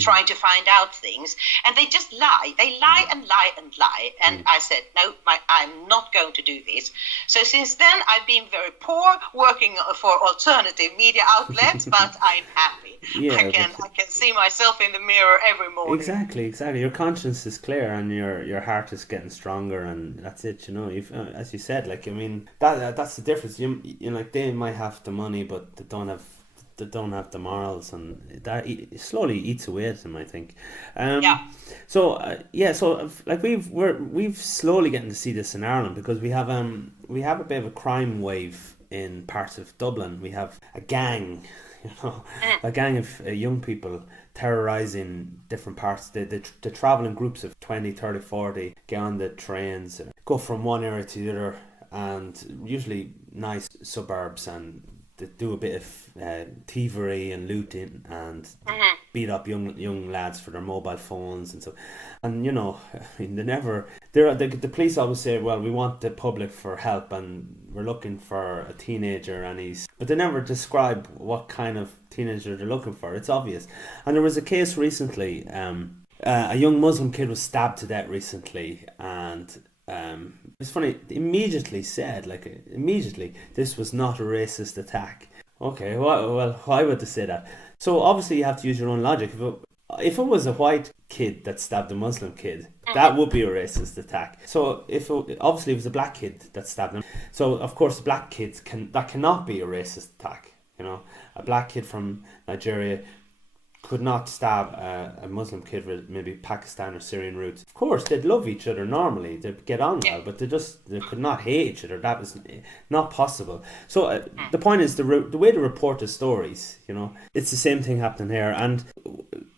trying to find out things. And they just lie. They lie and lie and lie. And I said, no, I'm not going to do this. So since then, I've been very poor working for alternative media outlets, but I'm happy. I can see myself in the mirror every morning. Exactly. Your conscience is clear and your heart is getting stronger, and that's it. You know, as you said, like, I mean, that's the difference. You know, like, they might have the money, but they don't have the morals, and that slowly eats away at them, I think. So like we've slowly getting to see this in Ireland, because we have a bit of a crime wave in parts of Dublin. We have a gang. You know, a gang of young people terrorising different parts. They travel in groups of 20, 30, 40, get on the trains, go from one area to the other, and usually nice suburbs, and they do a bit of thievery and looting and beat up young lads for their mobile phones and so. And you know, I mean, the police always say, well, we want the public for help and we're looking for a teenager, but they never describe what kind of teenager they're looking for. It's obvious. And there was a case recently, a young Muslim kid was stabbed to death recently, and it's funny, they immediately said, this was not a racist attack. Okay, well, why would they say that? So obviously you have to use your own logic. If it was a white kid that stabbed a Muslim kid, that would be a racist attack. So obviously it was a black kid that stabbed him. So of course black kids cannot be a racist attack. You know, a black kid from Nigeria could not stab a Muslim kid with maybe Pakistan or Syrian roots. Of course, they'd love each other normally, they'd get on well, but they could not hate each other. That was not possible. So the point is, the way to report the stories, you know, it's the same thing happening here. And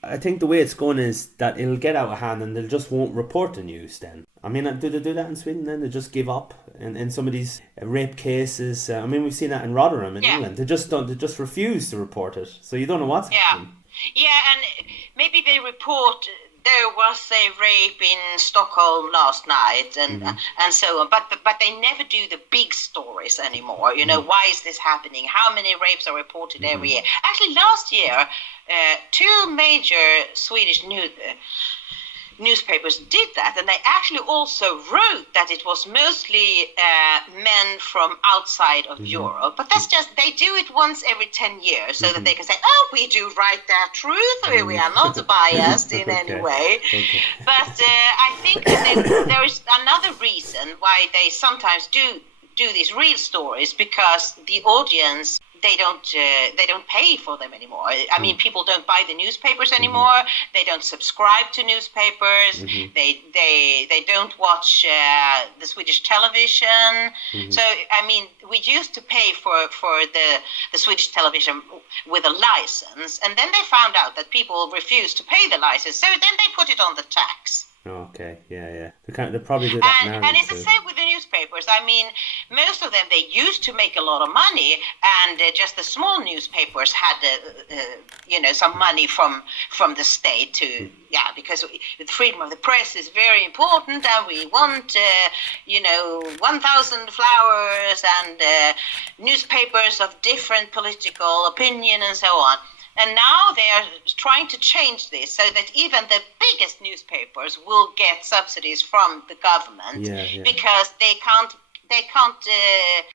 I think the way it's going is that it'll get out of hand and they just won't report the news then. I mean, do they do that in Sweden then? They just give up in some of these rape cases. I mean, we've seen that in Rotherham in England. They just refuse to report it. So you don't know what's happening. Yeah, and maybe they report there was a rape in Stockholm last night, and so on. But they never do the big stories anymore. You know, why is this happening? How many rapes are reported every year? Actually, last year, two major Swedish newspapers did that, and they actually also wrote that it was mostly men from outside of Europe. But that's just, they do it once every 10 years so that they can say, oh, we do write that truth, we are not biased in any way. But I think that there is another reason why they sometimes do these real stories, because the audience, they don't pay for them anymore. I mean, people don't buy the newspapers anymore. They don't subscribe to newspapers. They don't watch the Swedish television. So I mean, we used to pay for the Swedish television with a license, and then they found out that people refused to pay the license. So then they put it on the tax. Okay, yeah. They probably do that now. And it's the same with the newspapers. I mean, most of them, they used to make a lot of money, and just the small newspapers had, some money from the state to, because the freedom of the press is very important, and we want, 1,000 flowers and newspapers of different political opinion and so on. And now they are trying to change this so that even the biggest newspapers will get subsidies from the government, because they can't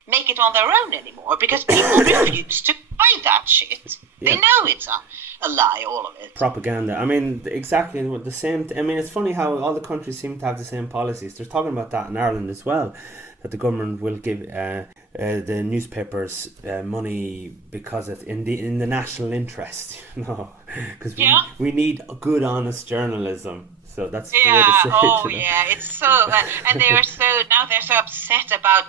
make it on their own anymore, because people refuse to buy that shit. They know it's a lie, all of it. Propaganda. I mean, exactly the same. I mean, it's funny how all the countries seem to have the same policies. They're talking about that in Ireland as well, that the government will give the newspapers money because it's in the national interest, because we need good, honest journalism. So that's the way to say it. It's so, and they're so upset about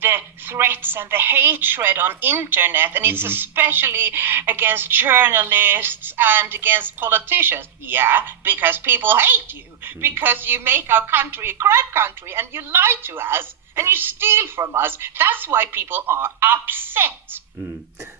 the threats and the hatred on internet, and it's especially against journalists and against politicians. Yeah, because people hate you, because you make our country a crap country, and you lie to us, and you steal from us. That's why people are upset.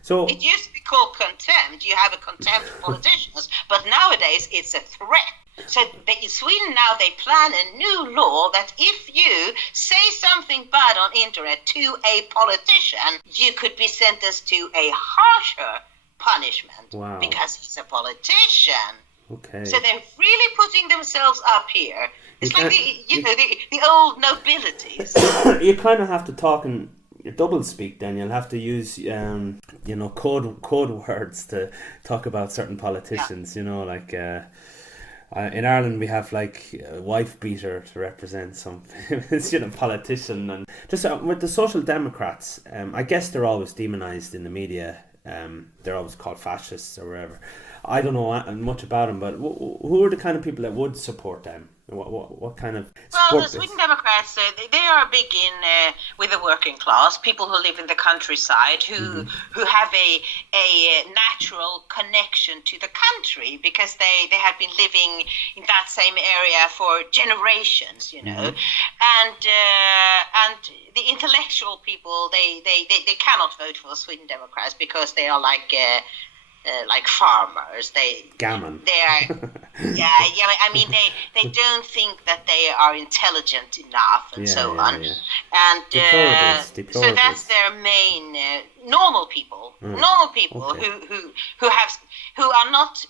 So it used to be called contempt. You have a contempt for politicians, but nowadays it's a threat. So in Sweden now they plan a new law that if you say something bad on internet to a politician, you could be sentenced to a harsher punishment because he's a politician. Okay. So they're really putting themselves up here. It's like the old nobilities. You kind of have to talk in double speak. Then you'll have to use code words to talk about certain politicians. In Ireland we have like a wife beater to represent some famous politician, and just with the Social Democrats, I guess they're always demonized in the media. They're always called fascists or whatever. I don't know much about them, but who are the kind of people that would support them? What kind of support? Well, the Sweden Democrats, they are big in with the working class, people who live in the countryside, who have a natural connection to the country, because they have been living in that same area for generations, and the intellectual people, they cannot vote for the Sweden Democrats because they are like farmers. Gammon. They are. I mean, they don't think that they are intelligent enough, and so on. Yeah. And Deplorable. so that's their main normal people. Normal people who are not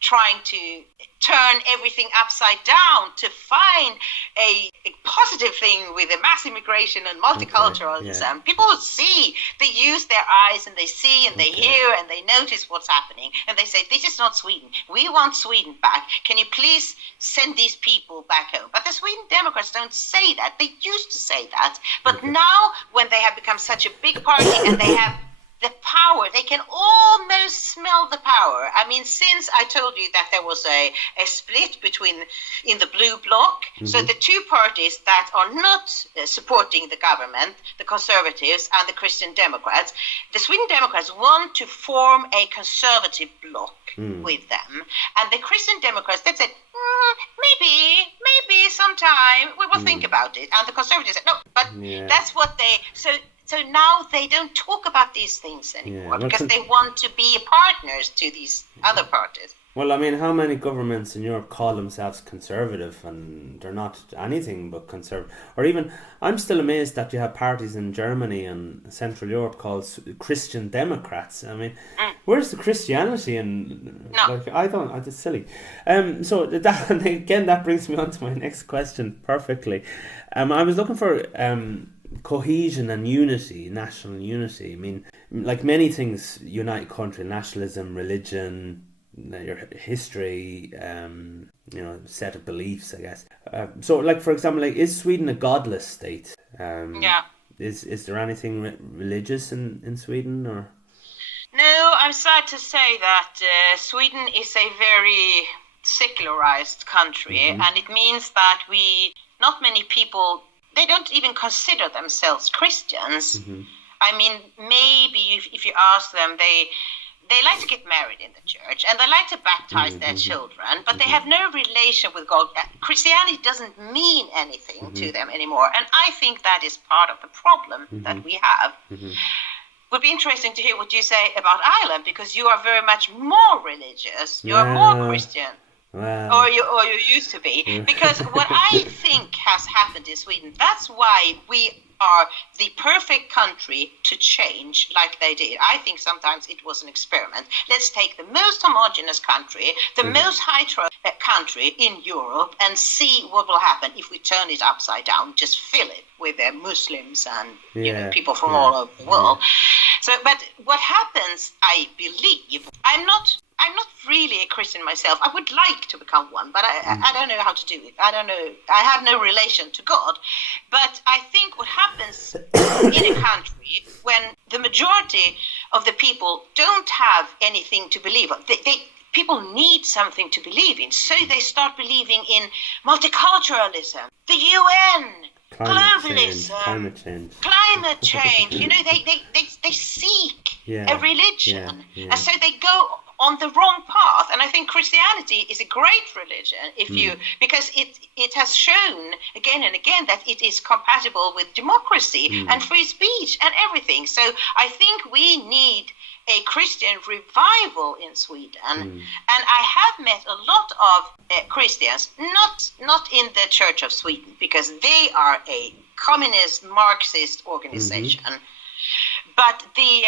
trying to turn everything upside down to find a positive thing with the mass immigration and multiculturalism. People who see, they use their eyes and they see and they hear and they notice what's happening, and they say, this is not Sweden. We want Sweden back. Can you please send these people back home? But the Sweden Democrats don't say that. They used to say that. But now, when they have become such a big party and they have the power, they can almost smell the power. I mean, since I told you that there was a split in the blue bloc, so the two parties that are not supporting the government, the Conservatives and the Christian Democrats, the Sweden Democrats want to form a conservative bloc with them. And the Christian Democrats, they said, maybe sometime we will think about it. And the Conservatives said, no, but that's what they... So now they don't talk about these things anymore because they want to be partners to these other parties. Well, I mean, how many governments in Europe call themselves conservative and they're not anything but conservative? Or even, I'm still amazed that you have parties in Germany and Central Europe called Christian Democrats. I mean, where's the Christianity? And No. like, I don't, it's silly. So that, again, that brings me on to my next question perfectly. I was looking for cohesion and unity, national unity. I mean, like many things unite a country: nationalism, religion, your history, set of beliefs, I guess. So, like, for example, like, is Sweden a godless state? Yeah. Is there anything religious in Sweden, or? No, I'm sad to say that Sweden is a very secularized country, and it means that not many people, they don't even consider themselves Christians. I mean, maybe if you ask them, they like to get married in the church and they like to baptize their children, but they have no relation with God. Christianity doesn't mean anything to them anymore, and I think that is part of the problem that we have. Would be interesting to hear what you say about Ireland, because you are very much more religious. You are more Christian. Well, Or you used to be. Because what I think has happened in Sweden, that's why we are the perfect country to change like they did. I think sometimes it was an experiment. Let's take the most homogeneous country, the most high-trust country in Europe, and see what will happen if we turn it upside down, just fill it with Muslims and people from all over the world. So, but what happens, I believe, I'm not really a Christian myself. I would like to become one, but I don't know how to do it. I don't know. I have no relation to God. But I think what happens in a country when the majority of the people don't have anything to believe in, people need something to believe in. So they start believing in multiculturalism, the UN, globalism, climate change. You know, they seek a religion, and so they go on the wrong path. And I think Christianity is a great religion because it has shown again and again that it is compatible with democracy and free speech and everything. So I think we need a Christian revival in Sweden, and I have met a lot of Christians, not in the Church of Sweden, because they are a communist Marxist organization, but the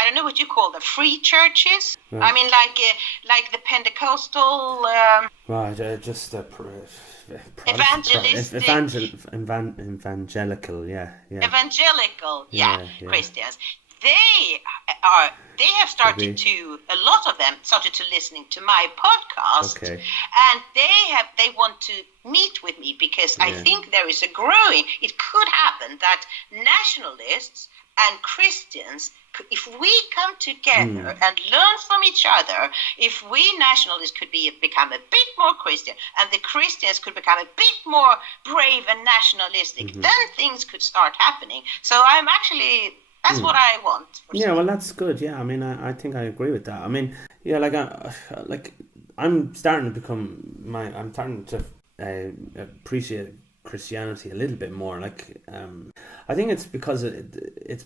I don't know what you call them, free churches. Right. I mean, like the Pentecostal. Just evangelical, evangelical, Christians. They have started to, a lot of them started to listening to my podcast, and they want to meet with me, because I think there is it could happen that nationalists and Christians, if we come together and learn from each other, if we nationalists could become a bit more Christian, and the Christians could become a bit more brave and nationalistic, then things could start happening. So I'm actually, that's what I want. Yeah, well, that's good. Yeah, I mean, I think I agree with that. I mean, yeah, I'm starting to appreciate Christianity a little bit more. Like, I think it's because it's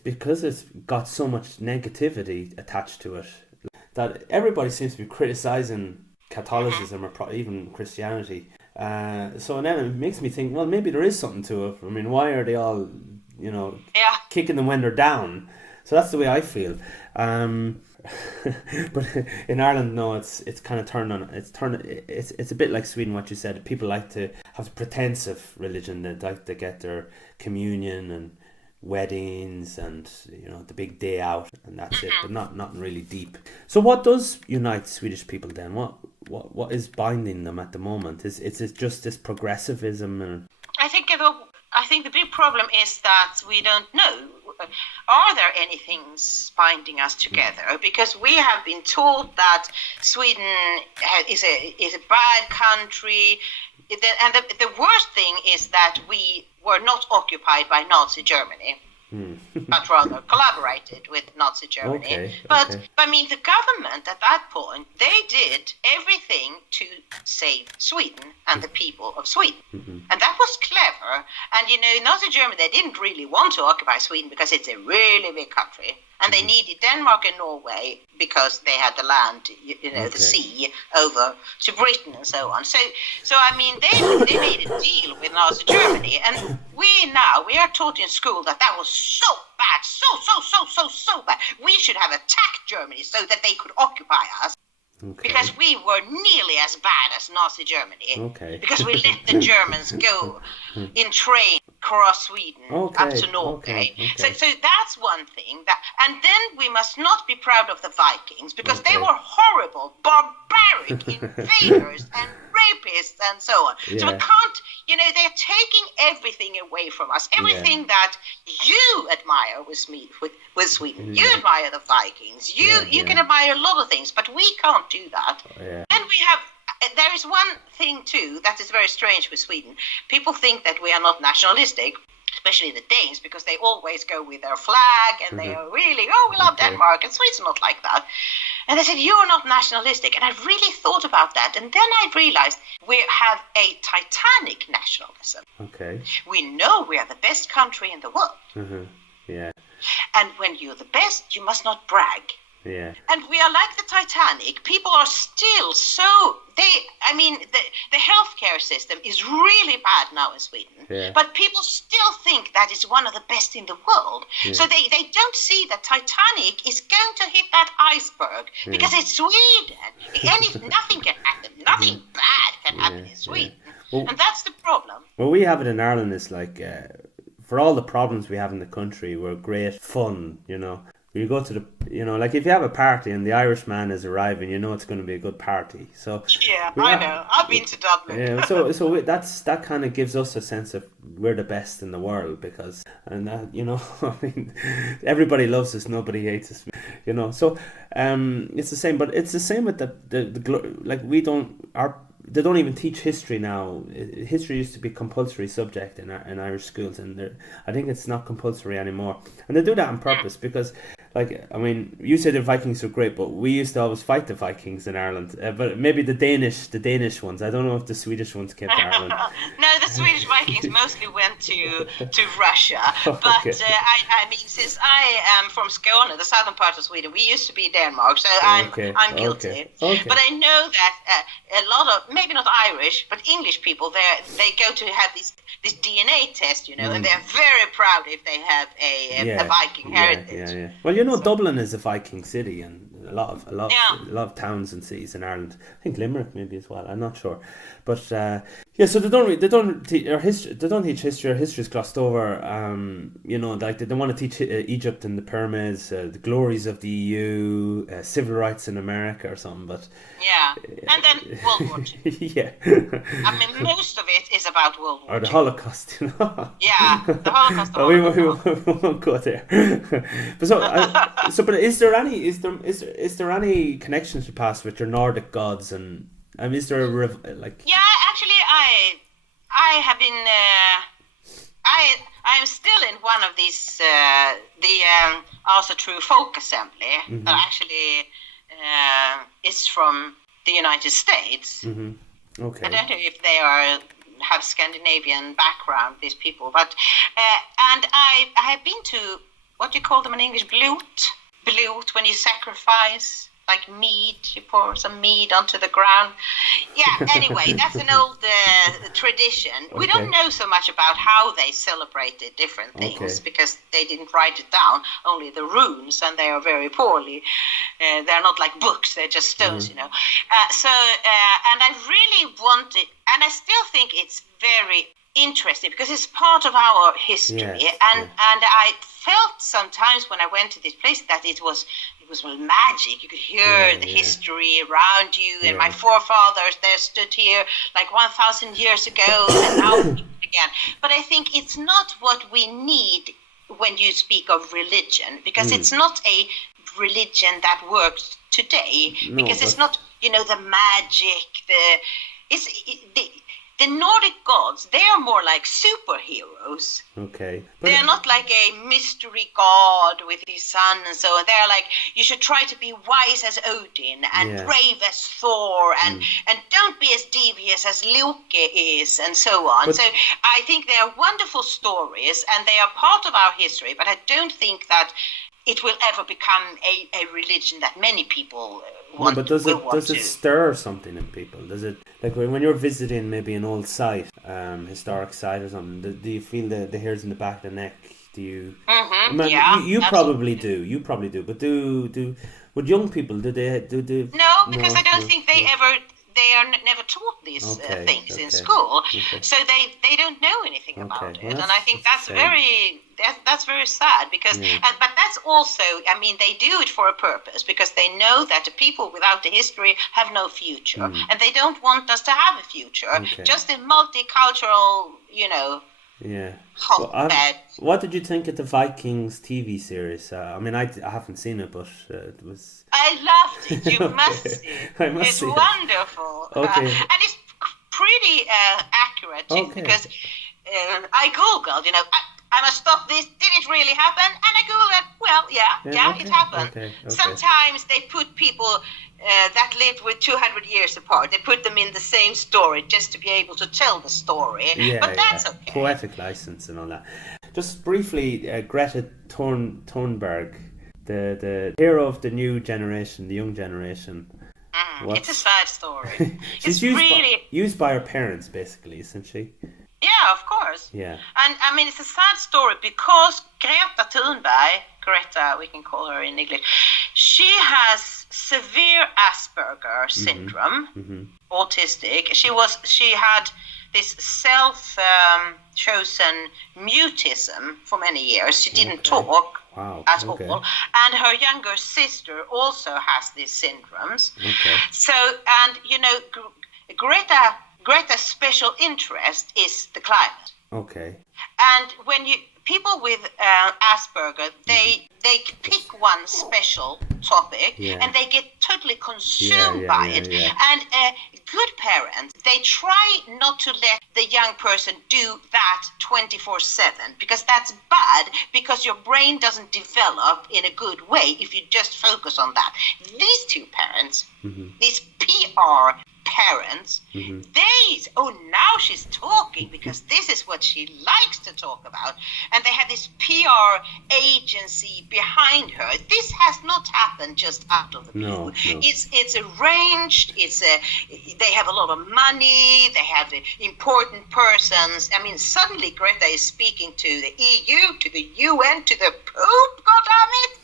got so much negativity attached to it that everybody seems to be criticizing Catholicism or even Christianity. So then it makes me think, well, maybe there is something to it. I mean, why are they all, kicking them when they're down? So that's the way I feel. But in Ireland, no, it's kind of turned on. It's a bit like Sweden, what you said. People like to have pretensive religion. They like to get their communion and weddings and the big day out, and that's it. But not really deep. So what does unite Swedish people then? What is binding them at the moment? Is it just this progressivism? I think the big problem is that we don't know. Are there any things binding us together? Because we have been taught that Sweden is a bad country, and the worst thing is that we were not occupied by Nazi Germany, but rather collaborated with Nazi Germany. But I mean, the government at that point, they did everything to save Sweden and the people of Sweden. Mm-hmm. And that was clever. And, you know, Nazi Germany, they didn't really want to occupy Sweden because it's a really big country. And they needed Denmark and Norway because they had the land, you know, the sea over to Britain and so on. So I mean, they made a deal with Nazi Germany. And we are taught in school that was so bad, so bad. We should have attacked Germany so that they could occupy us. Okay. Because we were nearly as bad as Nazi Germany. Okay. Because we let the Germans go in train across Sweden up to Norway. Okay. So that's one thing. And then we must not be proud of the Vikings because they were horrible, barbaric invaders and rapists and so on. Yeah. So we can't, you know, they're taking everything away from us. Everything that you admire with Sweden. You admire the Vikings. You can admire a lot of things, but we can't do that. And there is one thing too that is very strange with Sweden. People think that we are not nationalistic, especially the Danes, because they always go with their flag and they are really, we love Denmark, and Swedes are not like that. And they said, you're not nationalistic. And I really thought about that. And then I realized we have a Titanic nationalism. Okay. We know we are the best country in the world. Mm-hmm. Yeah. And when you're the best, you must not brag. Yeah. And we are like the Titanic. People are still the healthcare system is really bad now in Sweden. Yeah. But people still think that it's one of the best in the world. Yeah. So they don't see that Titanic is going to hit that iceberg because it's Sweden. Nothing can happen. Nothing bad can happen in Sweden. Well, and that's the problem. Well, we have it in Ireland. It's like, for all the problems we have in the country, we're great fun, you know. You go to like if you have a party and the Irishman is arriving, you know it's going to be a good party. So I know. I've been to Dublin. Yeah, that kind of gives us a sense of we're the best in the world because, and that, you know, I mean, everybody loves us, nobody hates us, you know. So it's the same, but it's the same with they don't even teach history now. History used to be compulsory subject in Irish schools, and I think it's not compulsory anymore. And they do that on purpose because, like, I mean, you say the Vikings are great, but we used to always fight the Vikings in Ireland. But maybe the Danish ones. I don't know if the Swedish ones came to Ireland. No, the Swedish Vikings mostly went to Russia. But I mean, since I am from Skåne, the southern part of Sweden, we used to be Denmark, so I'm guilty. Okay. But I know that a lot of, maybe not Irish, but English people, they go to have this DNA test, you know, and they're very proud if they have a Viking heritage. Yeah. Well, you know, Dublin is a Viking city, and a lot of towns and cities in Ireland. I think Limerick maybe as well. I'm not sure, but so they don't teach history. Or history is glossed over. You know, like they don't want to teach Egypt and the pyramids, the glories of the EU, civil rights in America or something. But and then World War II. Yeah. I mean, most of it is about World War II. Or the Holocaust, you know. Yeah, the Holocaust. We won't go there. But is there any connections to past with your Nordic gods, and is there like? Yeah, actually, I have been. I'm still in one of these the Also True Folk Assembly that actually is from the United States. Mm-hmm. Okay. I don't know if they have Scandinavian background, these people, but and I have been to, what do you call them in English, Blut, when you sacrifice, like mead, you pour some mead onto the ground. Yeah, anyway, that's an old tradition. Okay. We don't know so much about how they celebrated different things because they didn't write it down, only the runes, and they are very poorly. They're not like books, they're just stones, you know. And I really wanted, and I still think it's very interesting because it's part of our history, and I felt sometimes when I went to this place that it was magic. You could hear the history around you, and my forefathers, they stood here like 1,000 years ago, and now again. But I think it's not what we need when you speak of religion, because it's not a religion that works today, because it's not, you know, the magic, the Nordic gods, they are more like superheroes. Okay. They are not like a mystery god with his son and so on. They are like, you should try to be wise as Odin and brave as Thor and don't be as devious as Loki is and so on. So I think they are wonderful stories and they are part of our history, but I don't think that it will ever become a religion that many people want. No, but does it stir something in people? Does it, like when you're visiting maybe an old site, historic site or something? Do you feel the hairs in the back of the neck? Do you? Mm-hmm, you probably do. You probably do. But would young people do? No, because I don't think they ever. They are never taught these things in school, so they don't know anything about it, and I think that's very sad because, but that's also, I mean, they do it for a purpose because they know that the people without the history have no future, and they don't want us to have a future, just a multicultural, hotbed. What did you think of the Vikings TV series? I mean, I haven't seen it, but it was. I loved it. You must see it. It's wonderful. Okay. And it's pretty accurate too, because I Googled, I must stop this. Did it really happen? And I Googled, well, it happened. Okay. Sometimes they put people that lived with 200 years apart. They put them in the same story just to be able to tell the story. But that's okay. Poetic license and all that. Just briefly, Greta Thunberg, the hero of the new generation, the young generation. It's a sad story. She's used by her parents, basically, isn't she? Yeah, of course. Yeah. And I mean, it's a sad story because Greta Thunberg, we can call her in English, she has severe Asperger syndrome, autistic. She had this self-chosen mutism for many years. She didn't talk at all. And her younger sister also has these syndromes. Okay. So, and Greta's special interest is the climate. Okay. And when people with Asperger, they pick one special topic and they get totally consumed by it. And good parents, they try not to let the young person do that 24/7 because that's bad, because your brain doesn't develop in a good way if you just focus on that. These two parents, these PR parents, now she's talking because this is what she likes to talk about, and they have this PR agency behind her. This has not happened just out of the blue. No. It's arranged. They have a lot of money. They have important persons. I mean, suddenly Greta is speaking to the EU, to the UN, to the Pope. God damn it!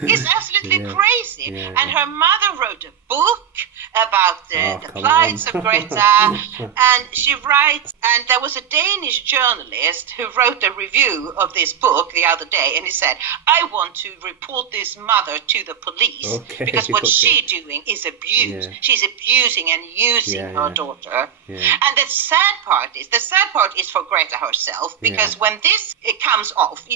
It's absolutely crazy. And her mother wrote a book about the plights of Greta, and she writes, and there was a Danish journalist who wrote a review of this book the other day, and he said, I want to report this mother to the police because what she's doing is abuse. She's abusing and using her daughter. And the sad part is for Greta herself, because when this comes off,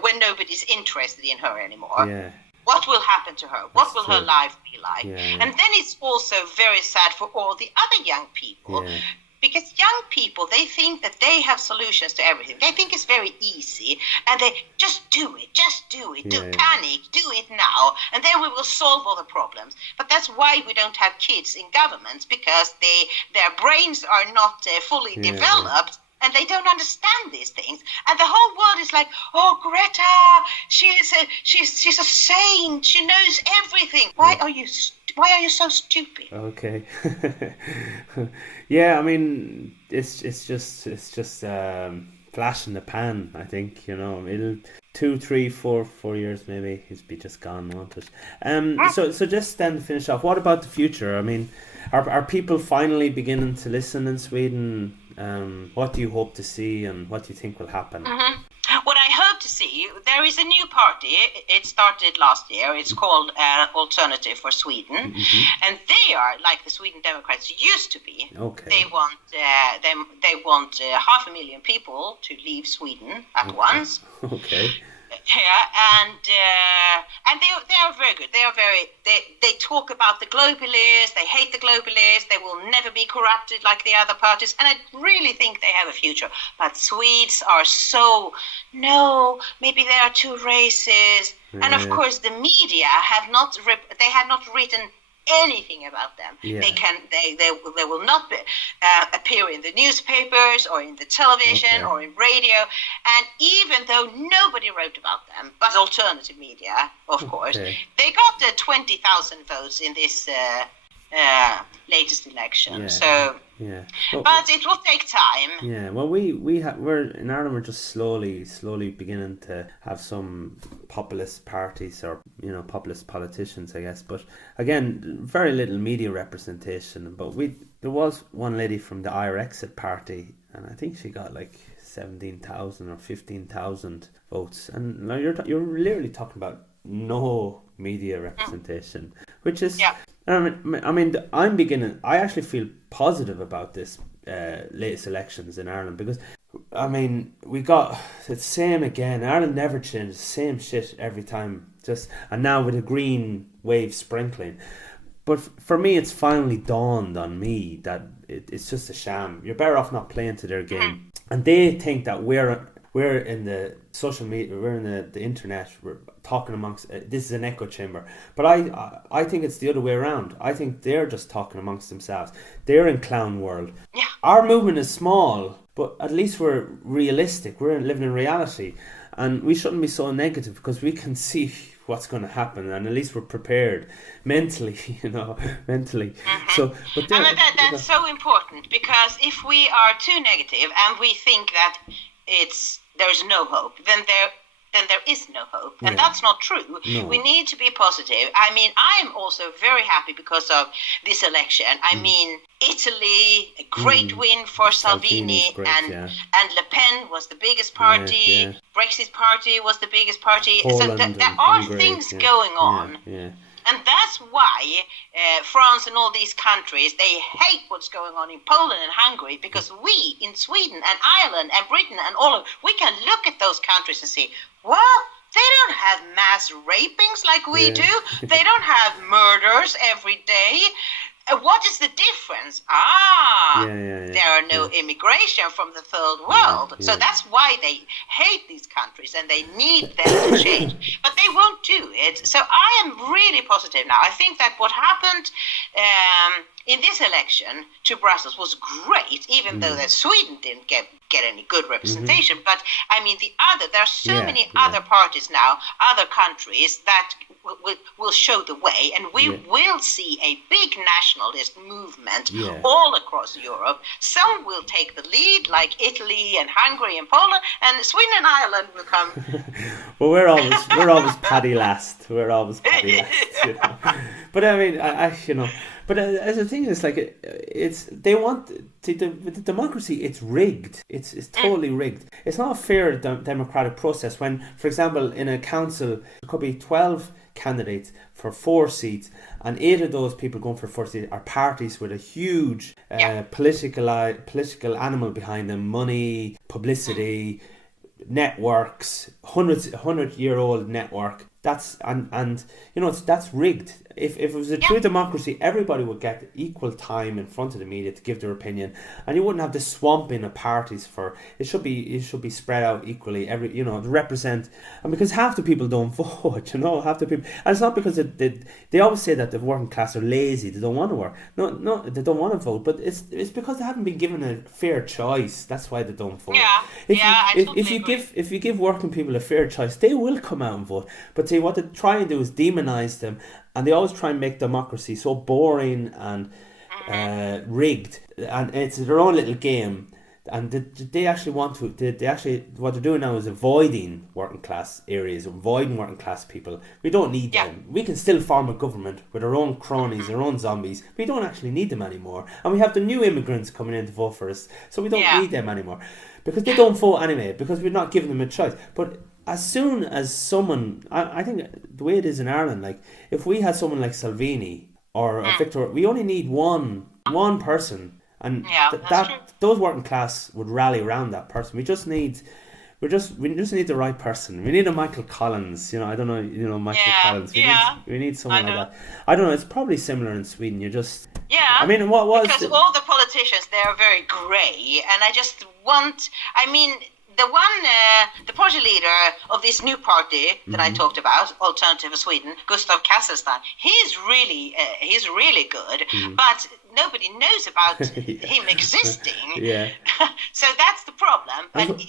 when nobody's interested in her anymore, what will happen to her? What will her life be like? And then it's also very sad for all the other young people, because young people, they think that they have solutions to everything. They think it's very easy, and they just do it, don't panic, do it now, and then we will solve all the problems. But that's why we don't have kids in governments, because their brains are not fully developed. And they don't understand these things, and the whole world is like, "Oh, Greta, she's a saint. She knows everything. Why are you so stupid?" Okay. I mean, it's just flash in the pan. I think it'll 2, 3, 4 years maybe. He's be just gone, won't it? So just then to finish off, what about the future? I mean, are people finally beginning to listen in Sweden? What do you hope to see, and what do you think will happen? What I hope to see, there is a new party. It started last year. It's called Alternative for Sweden, and they are like the Sweden Democrats used to be. Okay. They want 500,000 people to leave Sweden at once. Okay. Yeah, and they are very good. They talk about the globalists. They hate the globalists. They will never be corrupted like the other parties. And I really think they have a future. But Swedes are no, maybe they are too racist. And of course, the media have not written anything about them. Yeah. They will not appear in the newspapers or in the television or in radio. And even though nobody wrote about them, but alternative media, of course, they got 20,000 votes in this latest election. Yeah. So. Yeah, but it will take time. Yeah, well, we're in Ireland. We're just slowly beginning to have some populist parties or populist politicians, I guess. But again, very little media representation. But there was one lady from the Exit Party, and I think she got like 17,000 or 15,000 votes. And now you're literally talking about no media representation, which is. Yeah. I mean, I actually feel positive about this latest elections in Ireland because, I mean, we got the same again. Ireland never changes, same shit every time. And now with a green wave sprinkling. But for me, it's finally dawned on me that it's just a sham. You're better off not playing to their game. And they think that we're in the social media, we're in the internet, we're talking amongst, this is an echo chamber. But I think it's the other way around. I think they're just talking amongst themselves. They're in clown world. Yeah. Our movement is small, but at least we're realistic. We're living in reality. And we shouldn't be so negative because we can see what's going to happen, and at least we're prepared mentally, mentally. Mm-hmm. So, but that's so important, because if we are too negative and we think that there's no hope, then there is no hope, and that's not true. No. We need to be positive. I mean, I'm also very happy because of this election. I mean, Italy, a great win for Salvini, great, and Le Pen was the biggest party. Yeah. Brexit party was the biggest party. Poland, so there are Hungary, things going on. Yeah. And that's why France and all these countries, they hate what's going on in Poland and Hungary, because we in Sweden and Ireland and Britain and we can look at those countries and see, well, they don't have mass rapings like we do. They don't have murders every day. What is the difference? There are no immigration from the third world. So that's why they hate these countries and they need them to change. But they won't do it. So I am really positive now. I think that what happened in this election to Brussels was great, even though that Sweden didn't get any good representation. But I mean, there are so many other parties now, other countries that will show the way, and we will see a big nationalist movement all across Europe. Some will take the lead, like Italy and Hungary and Poland, and Sweden and Ireland will come. Well, we're always paddy last. We're always paddy last. But I mean, But as the thing is, like, they want the democracy. It's rigged. It's totally rigged. It's not a fair democratic process. When, for example, in a council, there could be 12 candidates for 4 seats, and 8 of those people going for 4 seats are parties with a huge political animal behind them, money, publicity, networks, 100-year-old network. That's that's rigged. If it was a true democracy, everybody would get equal time in front of the media to give their opinion, and you wouldn't have this swamping of parties for it. Should be spread out equally. To represent, and because half the people don't vote, half the people, and it's not because they always say that the working class are lazy, they don't want to work. No, they don't want to vote, but it's because they haven't been given a fair choice. That's why they don't vote. If you give working people a fair choice, they will come out and vote. But see, what they try and do is demonize them. And they always try and make democracy so boring and rigged, and it's their own little game. And they actually want to. What they're doing now is avoiding working class areas, avoiding working class people. We don't need them. We can still form a government with our own cronies, our own zombies. We don't actually need them anymore. And we have the new immigrants coming in to vote for us, so we don't need them anymore, because they don't vote anyway, because we're not giving them a choice. But as soon as someone, I think the way it is in Ireland, like if we had someone like Salvini or Victor, we only need one person, and those working class would rally around that person. We just need we just need the right person. We need a Michael Collins. I don't know. Michael Collins. We need someone like that. I don't know. It's probably similar in Sweden. I mean, what was because all the politicians, they are very grey, and I just want. I mean, the party leader of this new party that I talked about, Alternative for Sweden, Gustav Kasselstein, he's really good, but nobody knows about him existing. Yeah. So that's the problem. But the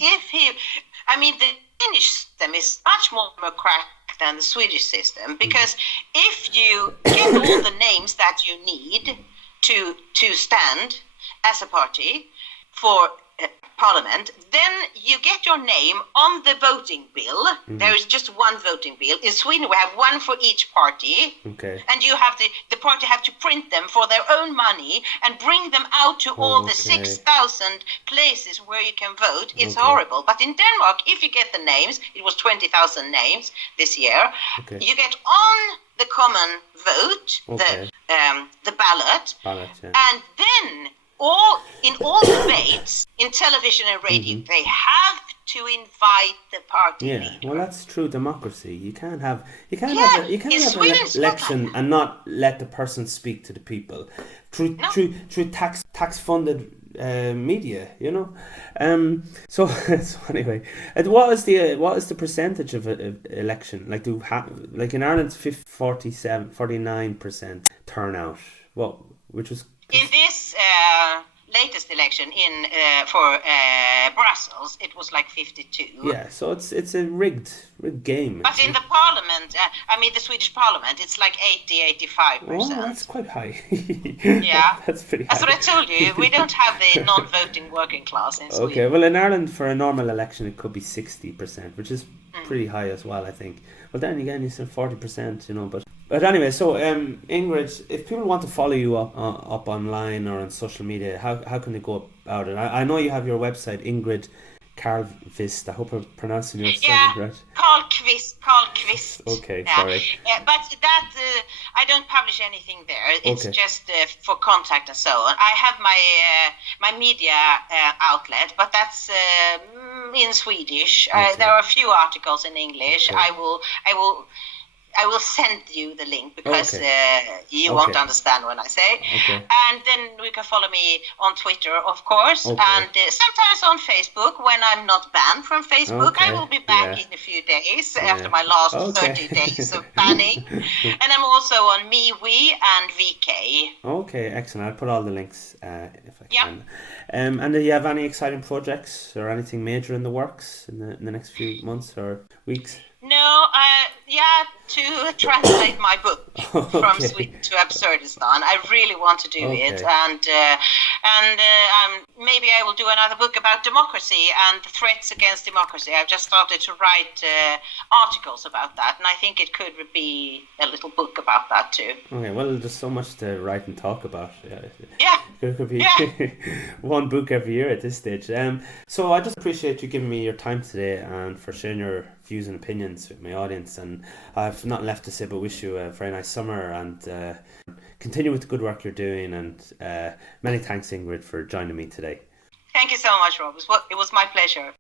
Finnish system is much more democratic than the Swedish system, because if you get all the names that you need to stand as a party for Parliament, then you get your name on the voting bill. There is just one voting bill. In Sweden, we have one for each party. Okay. And you have the party have to print them for their own money and bring them out to all the 6,000 places where you can vote. It's horrible. But in Denmark, if you get the names, it was 20,000 names this year. Okay. You get on the common vote, the ballot, and then in all debates, in television and radio, they have to invite the party leader. Well, that's true democracy. You can't have an election and not let the person speak to the people through tax funded media. So anyway, what is the percentage of an election? Like in Ireland, 49% turnout. Which was. In this latest election for Brussels, it was like 52. Yeah, so it's a rigged game. But in the parliament, the Swedish parliament, it's like 80-85%. Oh, that's quite high. Yeah. That's pretty high. That's what I told you. We don't have the non-voting working class in Sweden. Okay, well in Ireland for a normal election it could be 60%, which is pretty high as well, I think. But then again, you said 40%, But anyway, so Ingrid, if people want to follow you up online or on social media, how can they go about it? I know you have your website, Ingrid Carlqvist. I hope I'm pronouncing your surname right. Carlqvist. Okay, sorry. But that I don't publish anything there. It's just for contact and so on. I have my media outlet, but that's in Swedish. There are a few articles in English. I will send you the link because you won't understand when I say. And then you can follow me on Twitter, of course, and sometimes on Facebook when I'm not banned from Facebook. I will be back in a few days after my last 30 days of banning. And I'm also on MeWe and VK. Okay, excellent. I'll put all the links if I can. And do you have any exciting projects or anything major in the works in the next few months or weeks? No, to translate my book from Sweden to Absurdistan. I really want to do it, and maybe I will do another book about democracy and the threats against democracy. I've just started to write articles about that, and I think it could be a little book about that too. Okay, well, there's so much to write and talk about. Yeah. It could be one book every year at this stage. So I just appreciate you giving me your time today and for sharing your views and opinions with my audience, and I've not left to say but wish you a very nice summer and continue with the good work you're doing, and many thanks, Ingrid, for joining me today. Thank you so much, Rob. It was my pleasure.